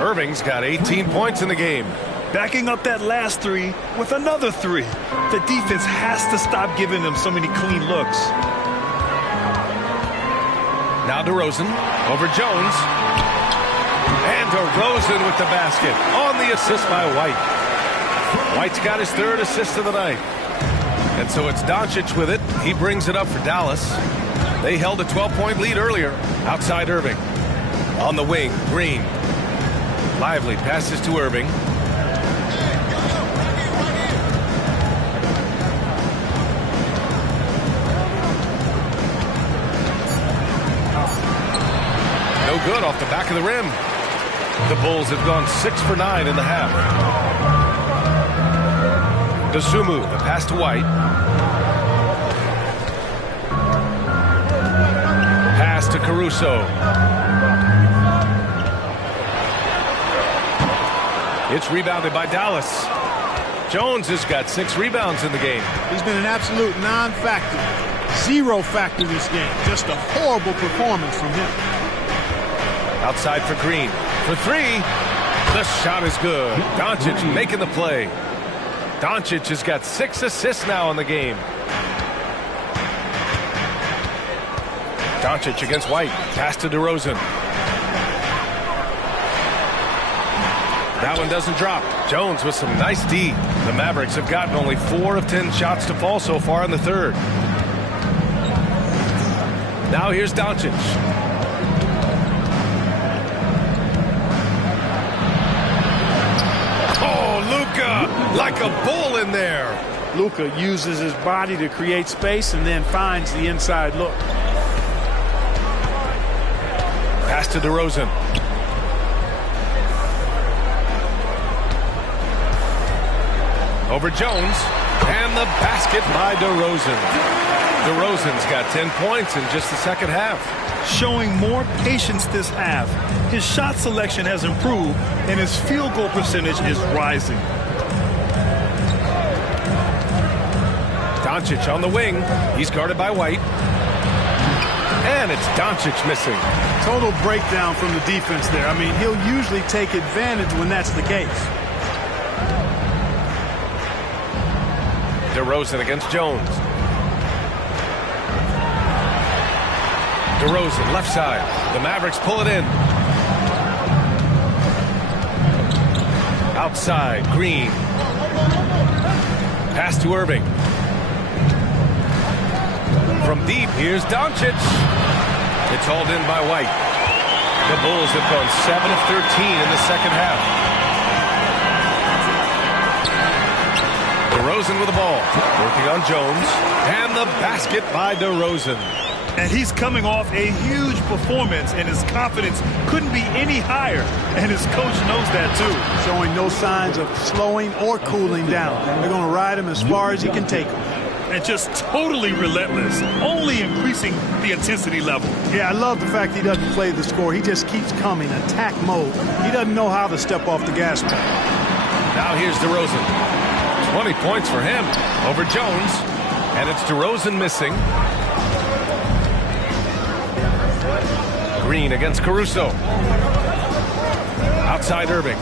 Irving's got 18 points in the game. Backing up that last 3 with another 3. The defense has to stop giving them so many clean looks. Now DeRozan over Jones. And DeRozan with the basket on the assist by White. White's got his 3rd assist of the night. And so it's Doncic with it. He brings it up for Dallas. They held a 12-point lead earlier. Outside Irving. On the wing, Green. Lively passes to Irving. No good off the back of the rim. The Bulls have gone 6 for 9 in the half. Dosunmu, the pass to White. Pass to Caruso. It's rebounded by Dallas. Jones has got 6 rebounds in the game. He's been an absolute non-factor. 0 factor this game. Just a horrible performance from him. Outside for Green. For 3. The shot is good. Doncic making the play. Doncic has got 6 assists now in the game. Doncic against White. Pass to DeRozan. That one doesn't drop. Jones with some nice D. The Mavericks have gotten only 4 of 10 shots to fall so far in the third. Now here's Doncic. Oh, Luka, like a bull in there. Luka uses his body to create space and then finds the inside look. Pass to DeRozan. Over Jones, and the basket by DeRozan. DeRozan's got 10 points in just the second half. Showing more patience this half. His shot selection has improved, and his field goal percentage is rising. Doncic on the wing. He's guarded by White. And it's Doncic missing. Total breakdown from the defense there. I mean, he'll usually take advantage when that's the case. DeRozan against Jones. DeRozan, left side. The Mavericks pull it in. Outside, Green. Pass to Irving. From deep, here's Doncic. It's hauled in by White. The Bulls have gone 7 of 13 in the second half. DeRozan with the ball. Working on Jones. And the basket by DeRozan. And he's coming off a huge performance, and his confidence couldn't be any higher. And his coach knows that, too. Showing no signs of slowing or cooling down. They're going to ride him as far as he can take him. And just totally relentless, only increasing the intensity level. Yeah, I love the fact he doesn't play the score. He just keeps coming, attack mode. He doesn't know how to step off the gas pedal. Now here's DeRozan. 20 points for him over Jones. And it's DeRozan missing. Green against Caruso. Outside Irving.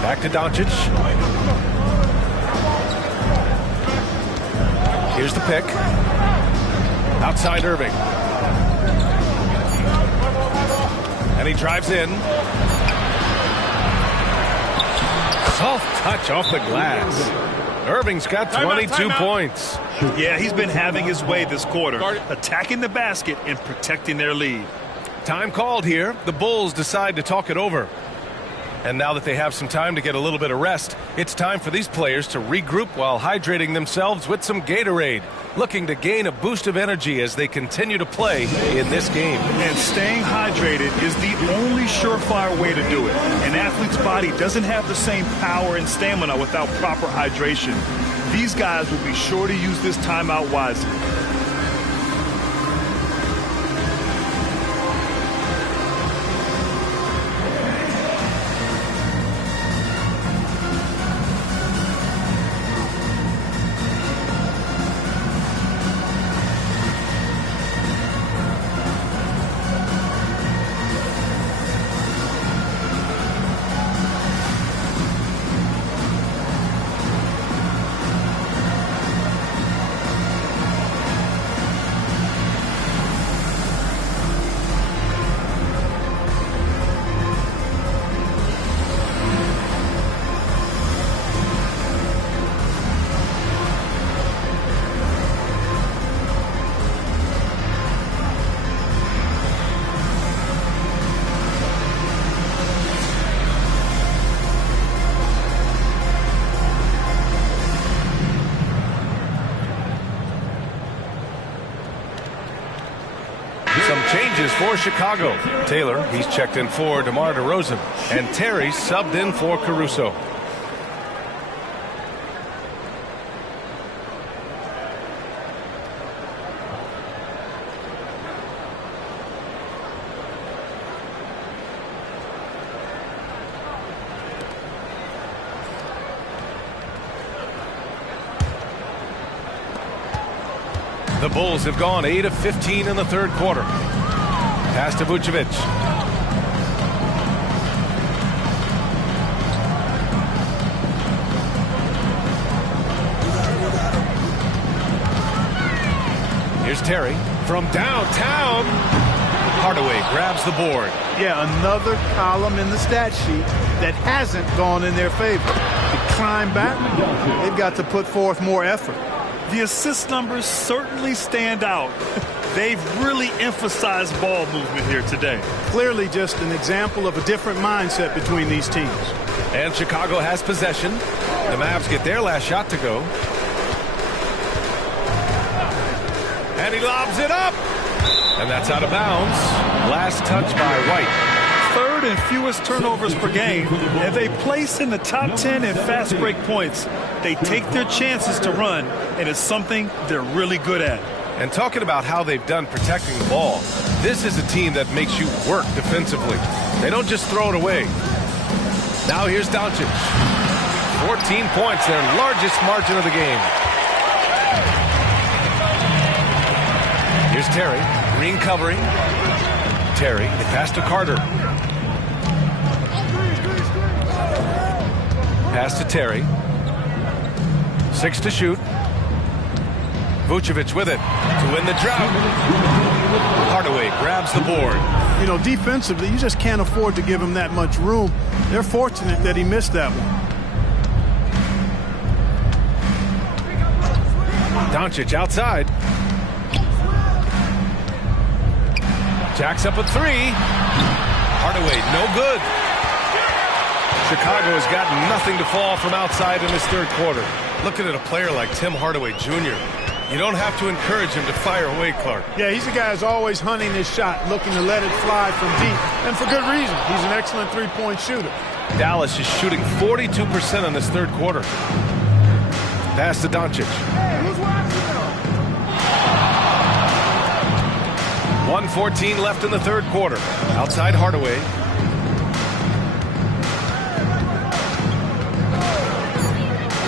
Back to Doncic. Here's the pick. Outside Irving. And he drives in. Soft touch off the glass. Irving's got 22 points. Yeah, he's been having his way this quarter, attacking the basket and protecting their lead. Time called here. The Bulls decide to talk it over. And now that they have some time to get a little bit of rest, it's time for these players to regroup while hydrating themselves with some Gatorade, looking to gain a boost of energy as they continue to play in this game. And staying hydrated is the only surefire way to do it. An athlete's body doesn't have the same power and stamina without proper hydration. These guys will be sure to use this timeout wisely. For Chicago, Taylor, he's checked in for DeMar DeRozan, and Terry subbed in for Caruso. The Bulls have gone 8 of 15 in the third quarter. Pass to Vucevic. Here's Terry. from downtown. Hardaway grabs the board. Yeah, another column in the stat sheet that hasn't gone in their favor. To climb back, they've got to put forth more effort. The assist numbers certainly stand out. They've really emphasized ball movement here today. Clearly just an example of a different mindset between these teams. And Chicago has possession. The Mavs get their last shot to go. And he lobs it up. And that's out of bounds. Last touch by White. Third and fewest turnovers per game. If they place in the top 10 in fast break points, they take their chances to run, and it's something they're really good at. And talking about how they've done protecting the ball, this is a team that makes you work defensively. They don't just throw it away. Now here's Doncic. 14 points, their largest margin of the game. Here's Terry. Green covering. Terry, the pass to Carter. Pass to Terry. 6 to shoot. Vucevic with it to win the drought. Hardaway grabs the board. You know, defensively, you just can't afford to give him that much room. They're fortunate that he missed that one. Doncic outside. Jacks up a three. Hardaway, no good. Chicago has got nothing to fall from outside in this third quarter. Looking at a player like Tim Hardaway Jr., you don't have to encourage him to fire away, Clark. Yeah, he's a guy who's always hunting his shot, looking to let it fly from deep, and for good reason. He's an excellent three-point shooter. Dallas is shooting 42% in this third quarter. Pass to Doncic. Hey, who's watching them? 1:14 left in the third quarter. Outside Hardaway.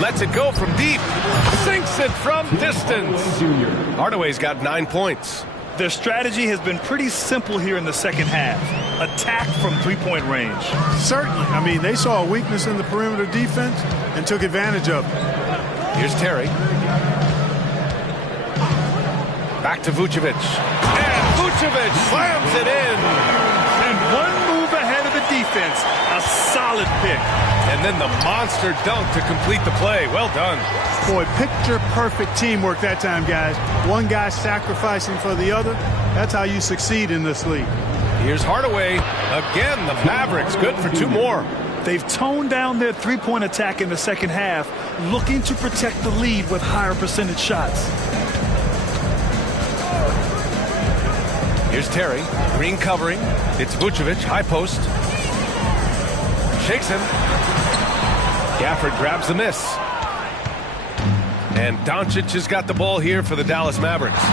Lets it go from deep. Sinks it from distance. Hardaway's got 9 points. Their strategy has been pretty simple here in the second half. Attack from three-point range. Certainly. I mean, they saw a weakness in the perimeter defense and took advantage of it. Here's Terry. Back to Vucevic. And Vucevic slams it in. And one move ahead of the defense. A solid pick. And then the monster dunk to complete the play. Well done. Boy, picture-perfect teamwork that time, guys. One guy sacrificing for the other. That's how you succeed in this league. Here's Hardaway. Again, the Mavericks good for 2 more. They've toned down their three-point attack in the second half, looking to protect the lead with higher percentage shots. Here's Terry. Green covering. It's Vucevic. High post. Shakes him. Gafford grabs the miss. And Doncic has got the ball here for the Dallas Mavericks.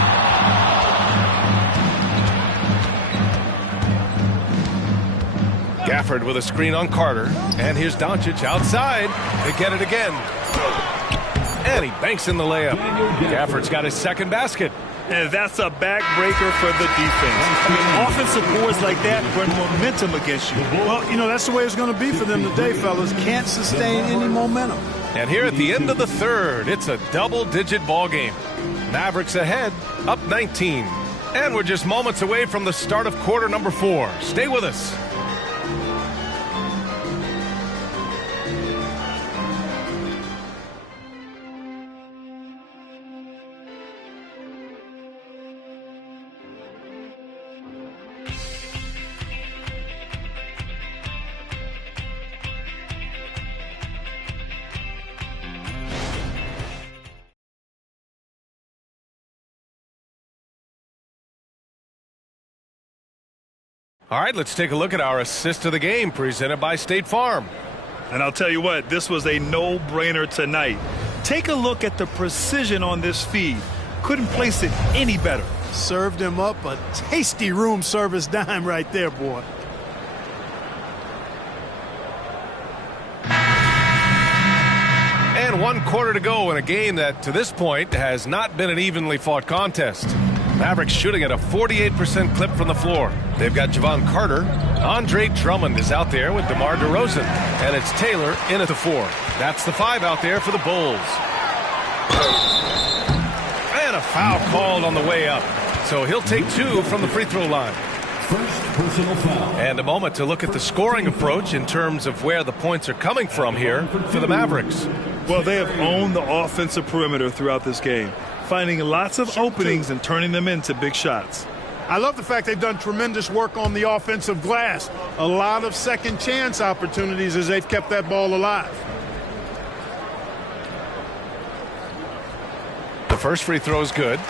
Gafford with a screen on Carter. And here's Doncic outside. They get it again. And he banks in the layup. Gafford's got his second basket. And that's a backbreaker for the defense. I mean, offensive boards like that bring momentum against you. Well, you know, that's the way it's going to be for them today, fellas. Can't sustain any momentum. And here at the end of the third, it's a double-digit ball game. Mavericks ahead, up 19. And we're just moments away from the start of quarter number 4. Stay with us. All right, let's take a look at our assist of the game presented by State Farm. And I'll tell you what, this was a no-brainer tonight. Take a look at the precision on this feed. Couldn't place it any better. Served him up a tasty room service dime right there, boy. And 1 quarter to go in a game that, to this point, has not been an evenly fought contest. Mavericks shooting at a 48% clip from the floor. They've got Javon Carter. Andre Drummond is out there with DeMar DeRozan. And it's Taylor in at the 4. That's the 5 out there for the Bulls. And a foul called on the way up. so he'll take 2 from the free throw line. First personal foul. And a moment to look at the scoring approach in terms of where the points are coming from here for the Mavericks. Well, they have owned the offensive perimeter throughout this game, finding lots of openings and turning them into big shots. I love the fact they've done tremendous work on the offensive glass. A lot of second chance opportunities as they've kept that ball alive. The first free throw is good.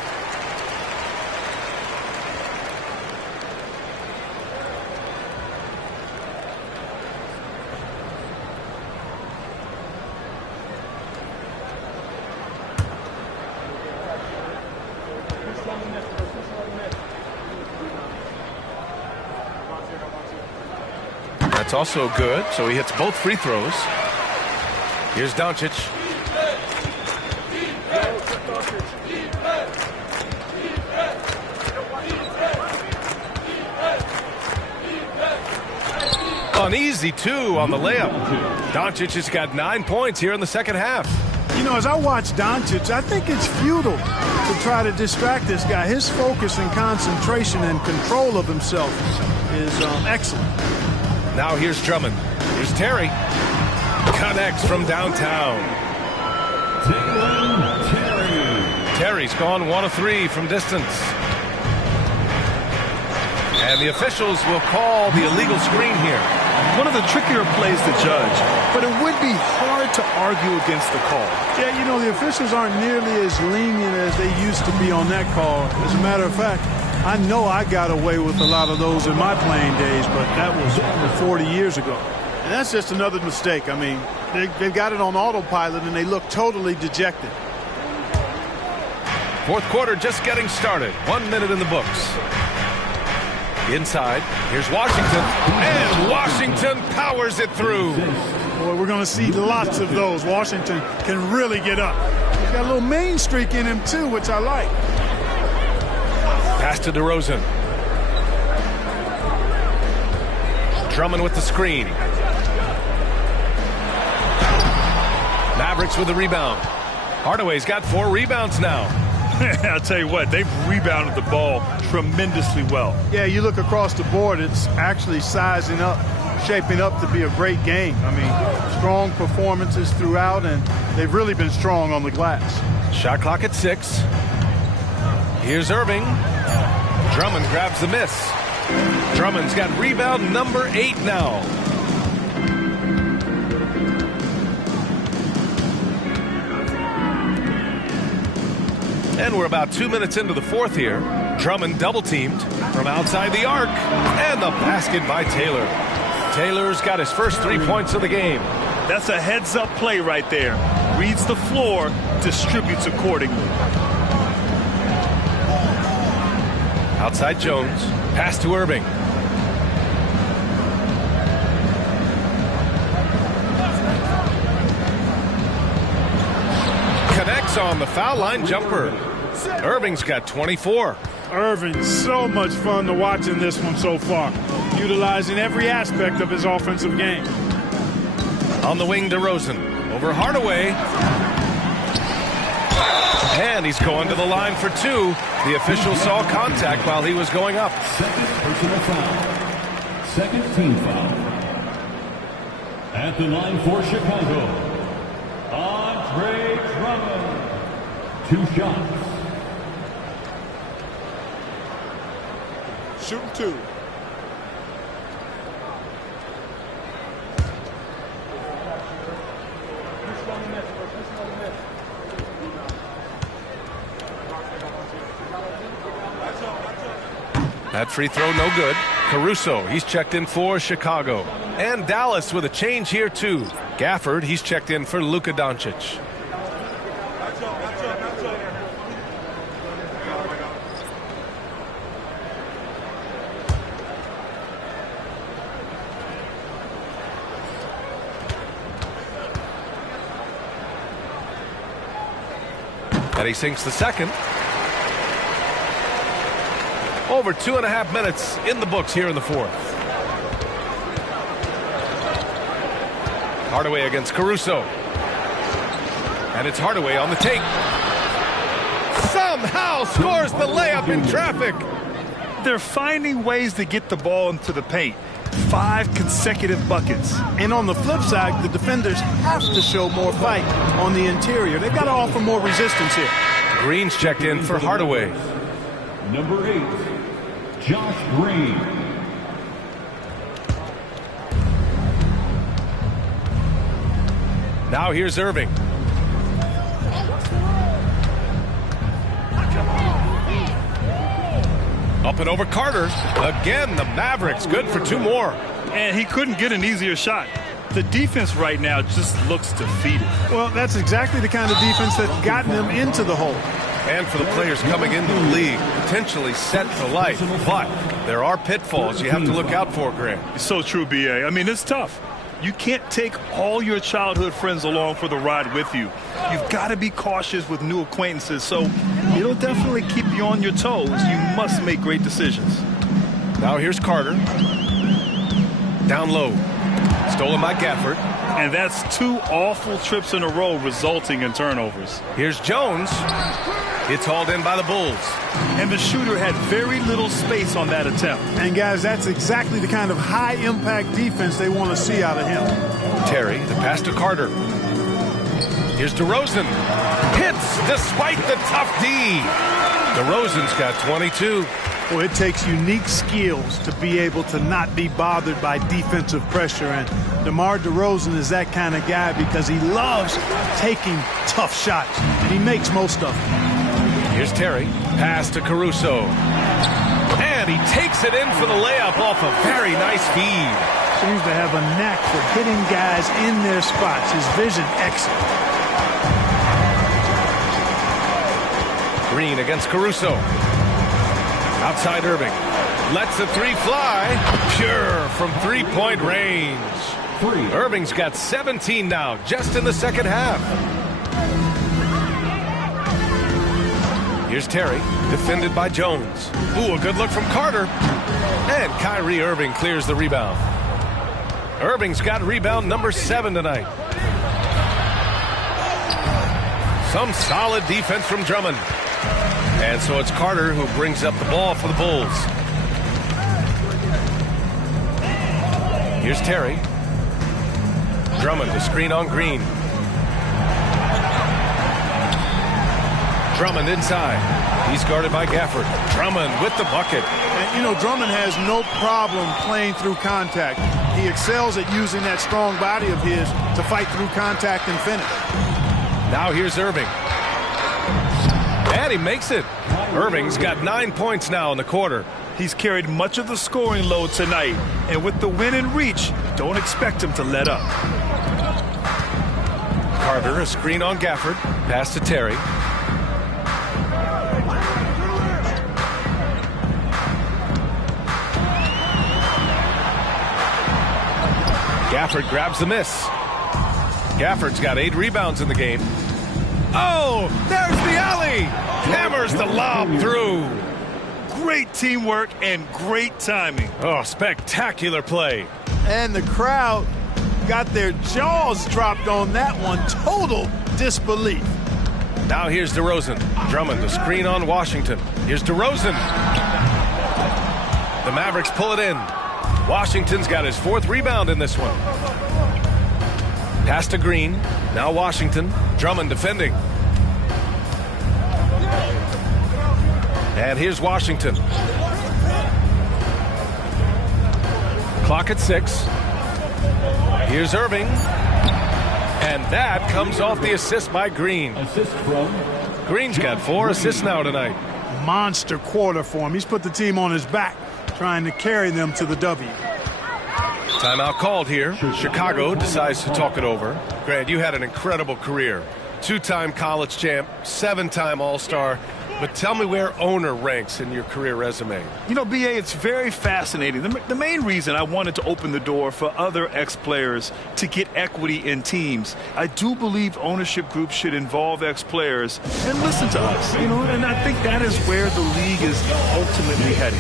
That's also good, so he hits both free throws. Here's Doncic. An easy 2 on the layup. Doncic has got 9 points here in the second half. You know, as I watch Doncic, I think it's futile to try to distract this guy. His focus and concentration and control of himself is excellent. Now here's Drummond. Here's Terry. Connects from downtown. Terry's gone 1 of 3 from distance. And the officials will call the illegal screen here. One of the trickier plays to judge, but it would be hard to argue against the call. Yeah, you know, the officials aren't nearly as lenient as they used to be on that call. As a matter of fact, I know I got away with a lot of those in my playing days, but that was over 40 years ago. And that's just another mistake. I mean, they've got it on autopilot, and they look totally dejected. Fourth quarter just getting started. 1 minute in the books. Inside, here's Washington, and Washington powers it through. Boy, we're going to see lots of those. Washington can really get up. He's got a little main streak in him, too, which I like. Pass to DeRozan. Drummond with the screen. Mavericks with the rebound. Hardaway's got 4 rebounds now. I'll tell you what, they've rebounded the ball tremendously well. Yeah, you look across the board, it's actually sizing up, shaping up to be a great game. I mean, strong performances throughout, and they've really been strong on the glass. Shot clock at 6. Here's Irving. Drummond grabs the miss. Drummond's got rebound number 8 now. And we're about 2 minutes into the fourth here. Drummond double-teamed from outside the arc. And the basket by Taylor. Taylor's got his first 3 points of the game. That's a heads-up play right there. Reads the floor, distributes accordingly. Outside Jones. Pass to Irving. Connects on the foul line jumper. Irving's got 24. Irving, so much fun to watch in this one so far, utilizing every aspect of his offensive game. On the wing, DeRozan. Over Hardaway. And he's going to the line for 2. The official saw contact while he was going up. Second personal foul. Second team foul. At the line for Chicago, Andre Drummond. 2 shots. Shooting 2. That free throw no good. Caruso, he's checked in for Chicago. And Dallas with a change here too. Gafford, he's checked in for Luka Doncic. And he sinks the second. Over 2.5 minutes in the books here in the fourth. Hardaway against Caruso. And it's Hardaway on the take. somehow scores the layup in traffic. They're finding ways to get the ball into the paint. 5 consecutive buckets. And on the flip side, the defenders have to show more fight on the interior. They've got to offer more resistance here. Green's checked in for Hardaway. Number 8, Josh Green. Now here's Irving. Up and over Carter. Again, the Mavericks good for 2 more. And he couldn't get an easier shot. The defense right now just looks defeated. Well, that's exactly the kind of defense that's gotten them into the hole. And for the players coming into the league, potentially set for life. But there are pitfalls you have to look out for, Grant. It's so true, B.A. I mean, it's tough. You can't take all your childhood friends along for the ride with you. You've got to be cautious with new acquaintances, so it'll definitely keep you on your toes. You must make great decisions. Now here's Carter. Down low. Stolen by Gafford. And that's 2 awful trips in a row resulting in turnovers. Here's Jones. It's hauled in by the Bulls. And the shooter had very little space on that attempt. And, guys, that's exactly the kind of high-impact defense they want to see out of him. Terry, the pass to Carter. Here's DeRozan. Hits despite the tough D. DeRozan's got 22. Well, it takes unique skills to be able to not be bothered by defensive pressure. And DeMar DeRozan is that kind of guy because he loves taking tough shots. And he makes most of them. Here's Terry. Pass to Caruso. And he takes it in for the layup off a very nice feed. Seems to have a knack for hitting guys in their spots. His vision excellent. Green against Caruso. Outside Irving. Lets the 3 fly. Pure from 3-point range. Irving's got 17 now, just in the second half. Here's Terry, defended by Jones. Ooh, a good look from Carter. And Kyrie Irving clears the rebound. Irving's got rebound number 7 tonight. Some solid defense from Drummond. And so it's Carter who brings up the ball for the Bulls. Here's Terry. Drummond to screen on Green. Drummond inside. He's guarded by Gafford. Drummond with the bucket. And, you know, Drummond has no problem playing through contact. He excels at using that strong body of his to fight through contact and finish. Now here's Irving. And he makes it. Irving's got 9 points now in the quarter. He's carried much of the scoring load tonight. And with the win in reach, don't expect him to let up. Carter, a screen on Gafford. Pass to Terry. Gafford grabs the miss. Gafford's got 8 rebounds in the game. Oh, there's the alley. Hammers the lob through. Great teamwork and great timing. Oh, spectacular play. And the crowd got their jaws dropped on that one. Total disbelief. Now here's DeRozan. Drummond, the screen on Washington. Here's DeRozan. The Mavericks pull it in. Washington's got his 4th rebound in this one. Pass to Green. Now Washington. Drummond defending. And here's Washington. Clock at 6. Here's Irving. And that comes off the assist by Green. Assist from Green's got 4 assists now tonight. Monster quarter for him. He's put the team on his back, trying to carry them to the W. Timeout called here. Chicago decides to talk it over. Grant, you had an incredible career. 2-time college champ, 7-time All-Star. But tell me where owner ranks in your career resume. You know, B.A., it's very fascinating. The main reason I wanted to open the door for other ex-players to get equity in teams, I do believe ownership groups should involve ex-players and listen to us. You know, and I think that is where the league is ultimately heading.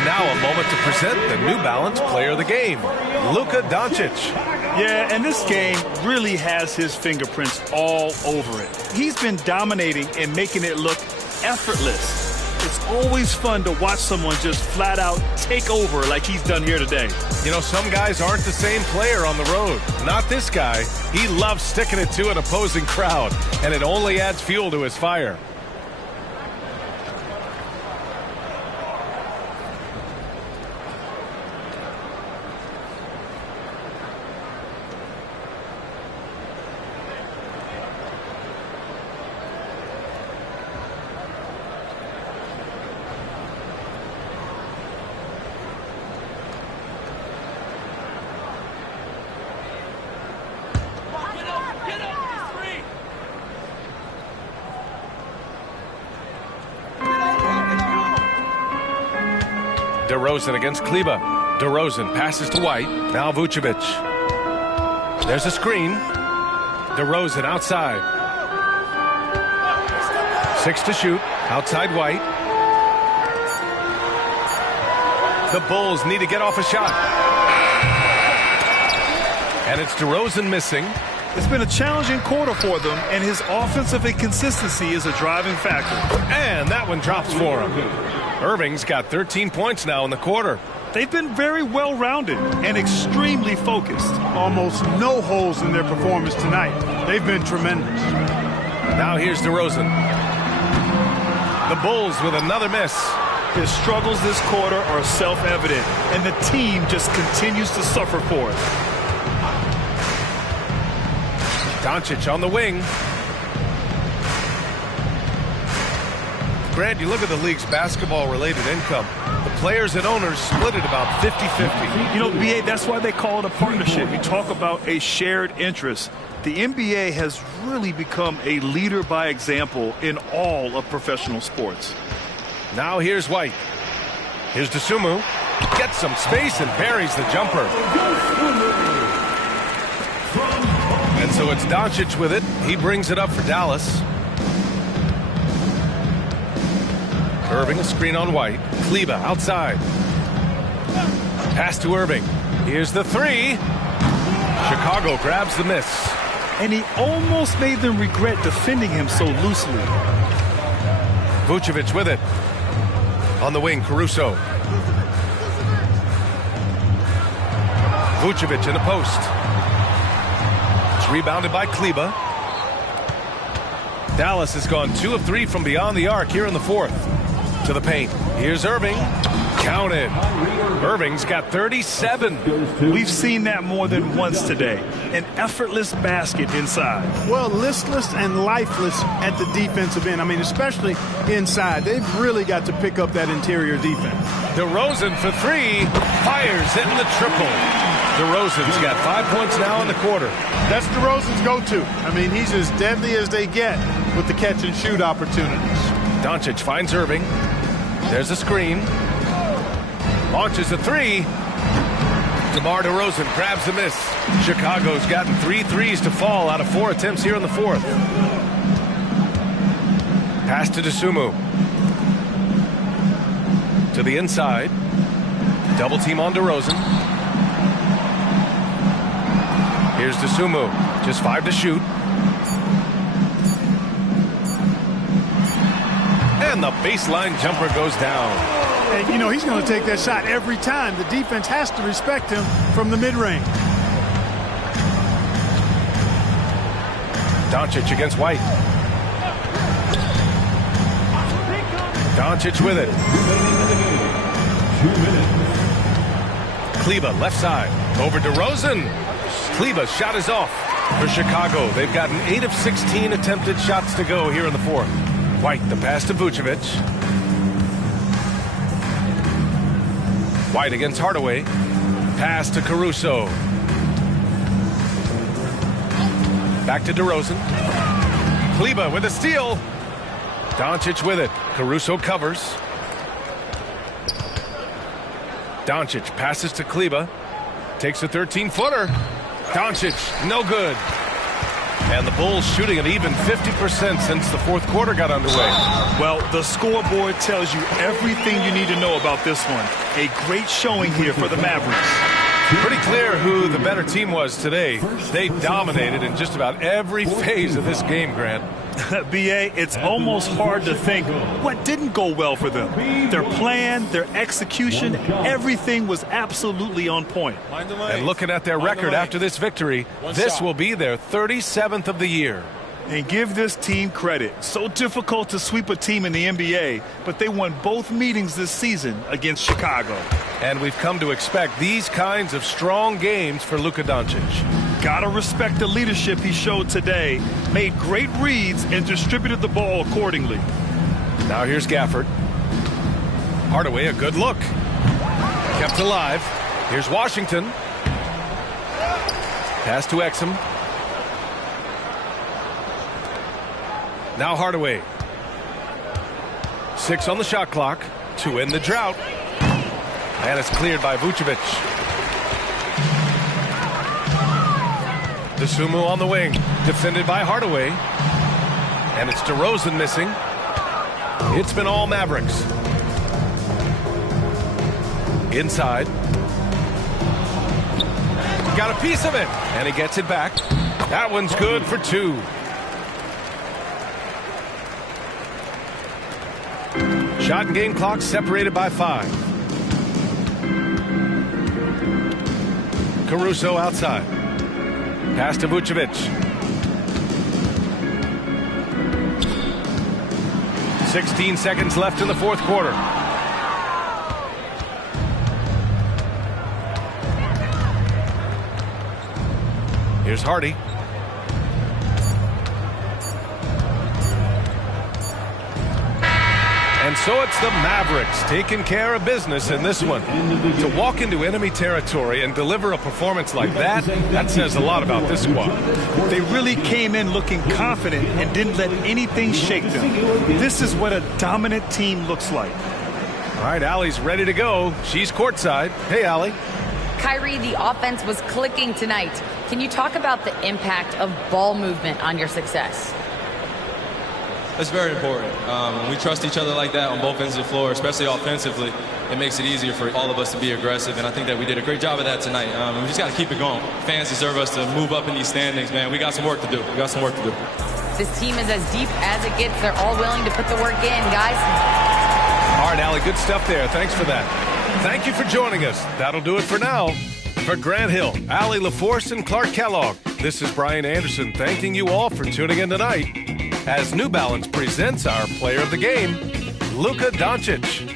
And now a moment to present the New Balance Player of the Game, Luka Doncic. Yeah, and this game really has his fingerprints all over it. He's been dominating and making it look effortless. It's always fun to watch someone just flat out take over like he's done here today. You know, some guys aren't the same player on the road. Not this guy. He loves sticking it to an opposing crowd, and it only adds fuel to his fire. DeRozan against Kleber. DeRozan passes to White. Now Vucevic. There's a screen. DeRozan outside. 6 to shoot. Outside White. The Bulls need to get off a shot. And it's DeRozan missing. It's been a challenging quarter for them, and his offensive inconsistency is a driving factor. And that one drops for him. Irving's got 13 points now in the quarter. They've been very well-rounded and extremely focused. Almost no holes in their performance tonight. They've been tremendous. Now here's DeRozan. The Bulls with another miss. His struggles this quarter are self-evident, and the team just continues to suffer for it. Doncic on the wing. Grant, you look at the league's basketball-related income. The players and owners split it about 50-50. You know, BA, that's why they call it a partnership. You talk about a shared interest. The NBA has really become a leader by example in all of professional sports. Now here's White. Here's Dosunmu. Gets some space and parries the jumper. And so it's Doncic with it. He brings it up for Dallas. Irving, a screen on White. Kleber outside. Pass to Irving. Here's the three. Chicago grabs the miss. And he almost made them regret defending him so loosely. Vucevic with it. On the wing, Caruso. Vucevic in the post. It's rebounded by Kleber. Dallas has gone 2 of 3 from beyond the arc here in the fourth. To the paint. Here's Irving. Counted. Irving's got 37. We've seen that more than once today. An effortless basket inside. Well, listless and lifeless at the defensive end. I mean, especially inside. They've really got to pick up that interior defense. DeRozan for 3. Fires hitting the triple. DeRozan's got 5 points now in the quarter. That's DeRozan's go-to. I mean, he's as deadly as they get with the catch-and-shoot opportunities. Doncic finds Irving. There's a screen. Launches a 3. DeMar DeRozan grabs the miss. Chicago's gotten 3 threes to fall out of 4 attempts here in the fourth. Pass to Dosunmu. To the inside. Double team on DeRozan. Here's Dosunmu. Just 5 to shoot. And the baseline jumper goes down. And, you know, he's going to take that shot every time. The defense has to respect him from the mid-range. Doncic against White. Doncic with it. 2 minutes. Kleber left side. Over DeRozan. Kleber's shot is off. For Chicago, they've gotten 8 of 16 attempted shots to go here in the fourth. White, the pass to Vucevic. White against Hardaway. Pass to Caruso. Back to DeRozan. Kleber with a steal. Doncic with it. Caruso covers. Doncic passes to Kleber. Takes a 13-footer. Doncic, no good. And the Bulls shooting an even 50% since the fourth quarter got underway. Well, the scoreboard tells you everything you need to know about this one. A great showing here for the Mavericks. Pretty clear who the better team was today. They dominated in just about every phase of this game, Grant. B.A., it's almost hard to think what didn't go well for them. Their plan, their execution, everything was absolutely on point. And looking at their record after this victory, this will be their 37th of the year. And give this team credit. So difficult to sweep a team in the NBA, but they won both meetings this season against Chicago. And we've come to expect these kinds of strong games for Luka Doncic. Gotta respect the leadership he showed today. Made great reads and distributed the ball accordingly. Now here's Gafford. Hardaway, a good look. Kept alive. Here's Washington. Pass to Exum. Now Hardaway. 6 on the shot clock to end the drought. And it's cleared by Vucevic. DeSumo on the wing, defended by Hardaway. And it's DeRozan missing. It's been all Mavericks. Inside. Got a piece of it, and he gets it back. That one's good for 2. Shot and game clock separated by 5. Caruso outside. Pass to Vucevic. 16 seconds left in the fourth quarter. Here's Hardy. And so it's the Mavericks taking care of business in this one. To walk into enemy territory and deliver a performance like that, that says a lot about this squad. They really came in looking confident and didn't let anything shake them. This is what a dominant team looks like. All right, Allie's ready to go. She's courtside. Hey, Allie. Kyrie, the offense was clicking tonight. Can you talk about the impact of ball movement on your success? It's very important. When we trust each other like that on both ends of the floor, especially offensively, it makes it easier for all of us to be aggressive, and I think that we did a great job of that tonight. We just got to keep it going. Fans deserve us to move up in these standings, man. We got some work to do. We got some work to do. This team is as deep as it gets. They're all willing to put the work in, guys. All right, Allie, good stuff there. Thanks for that. Thank you for joining us. That'll do it for now. For Grant Hill, Allie LaForce, and Clark Kellogg, this is Brian Anderson thanking you all for tuning in tonight as New Balance presents our player of the game, Luka Doncic.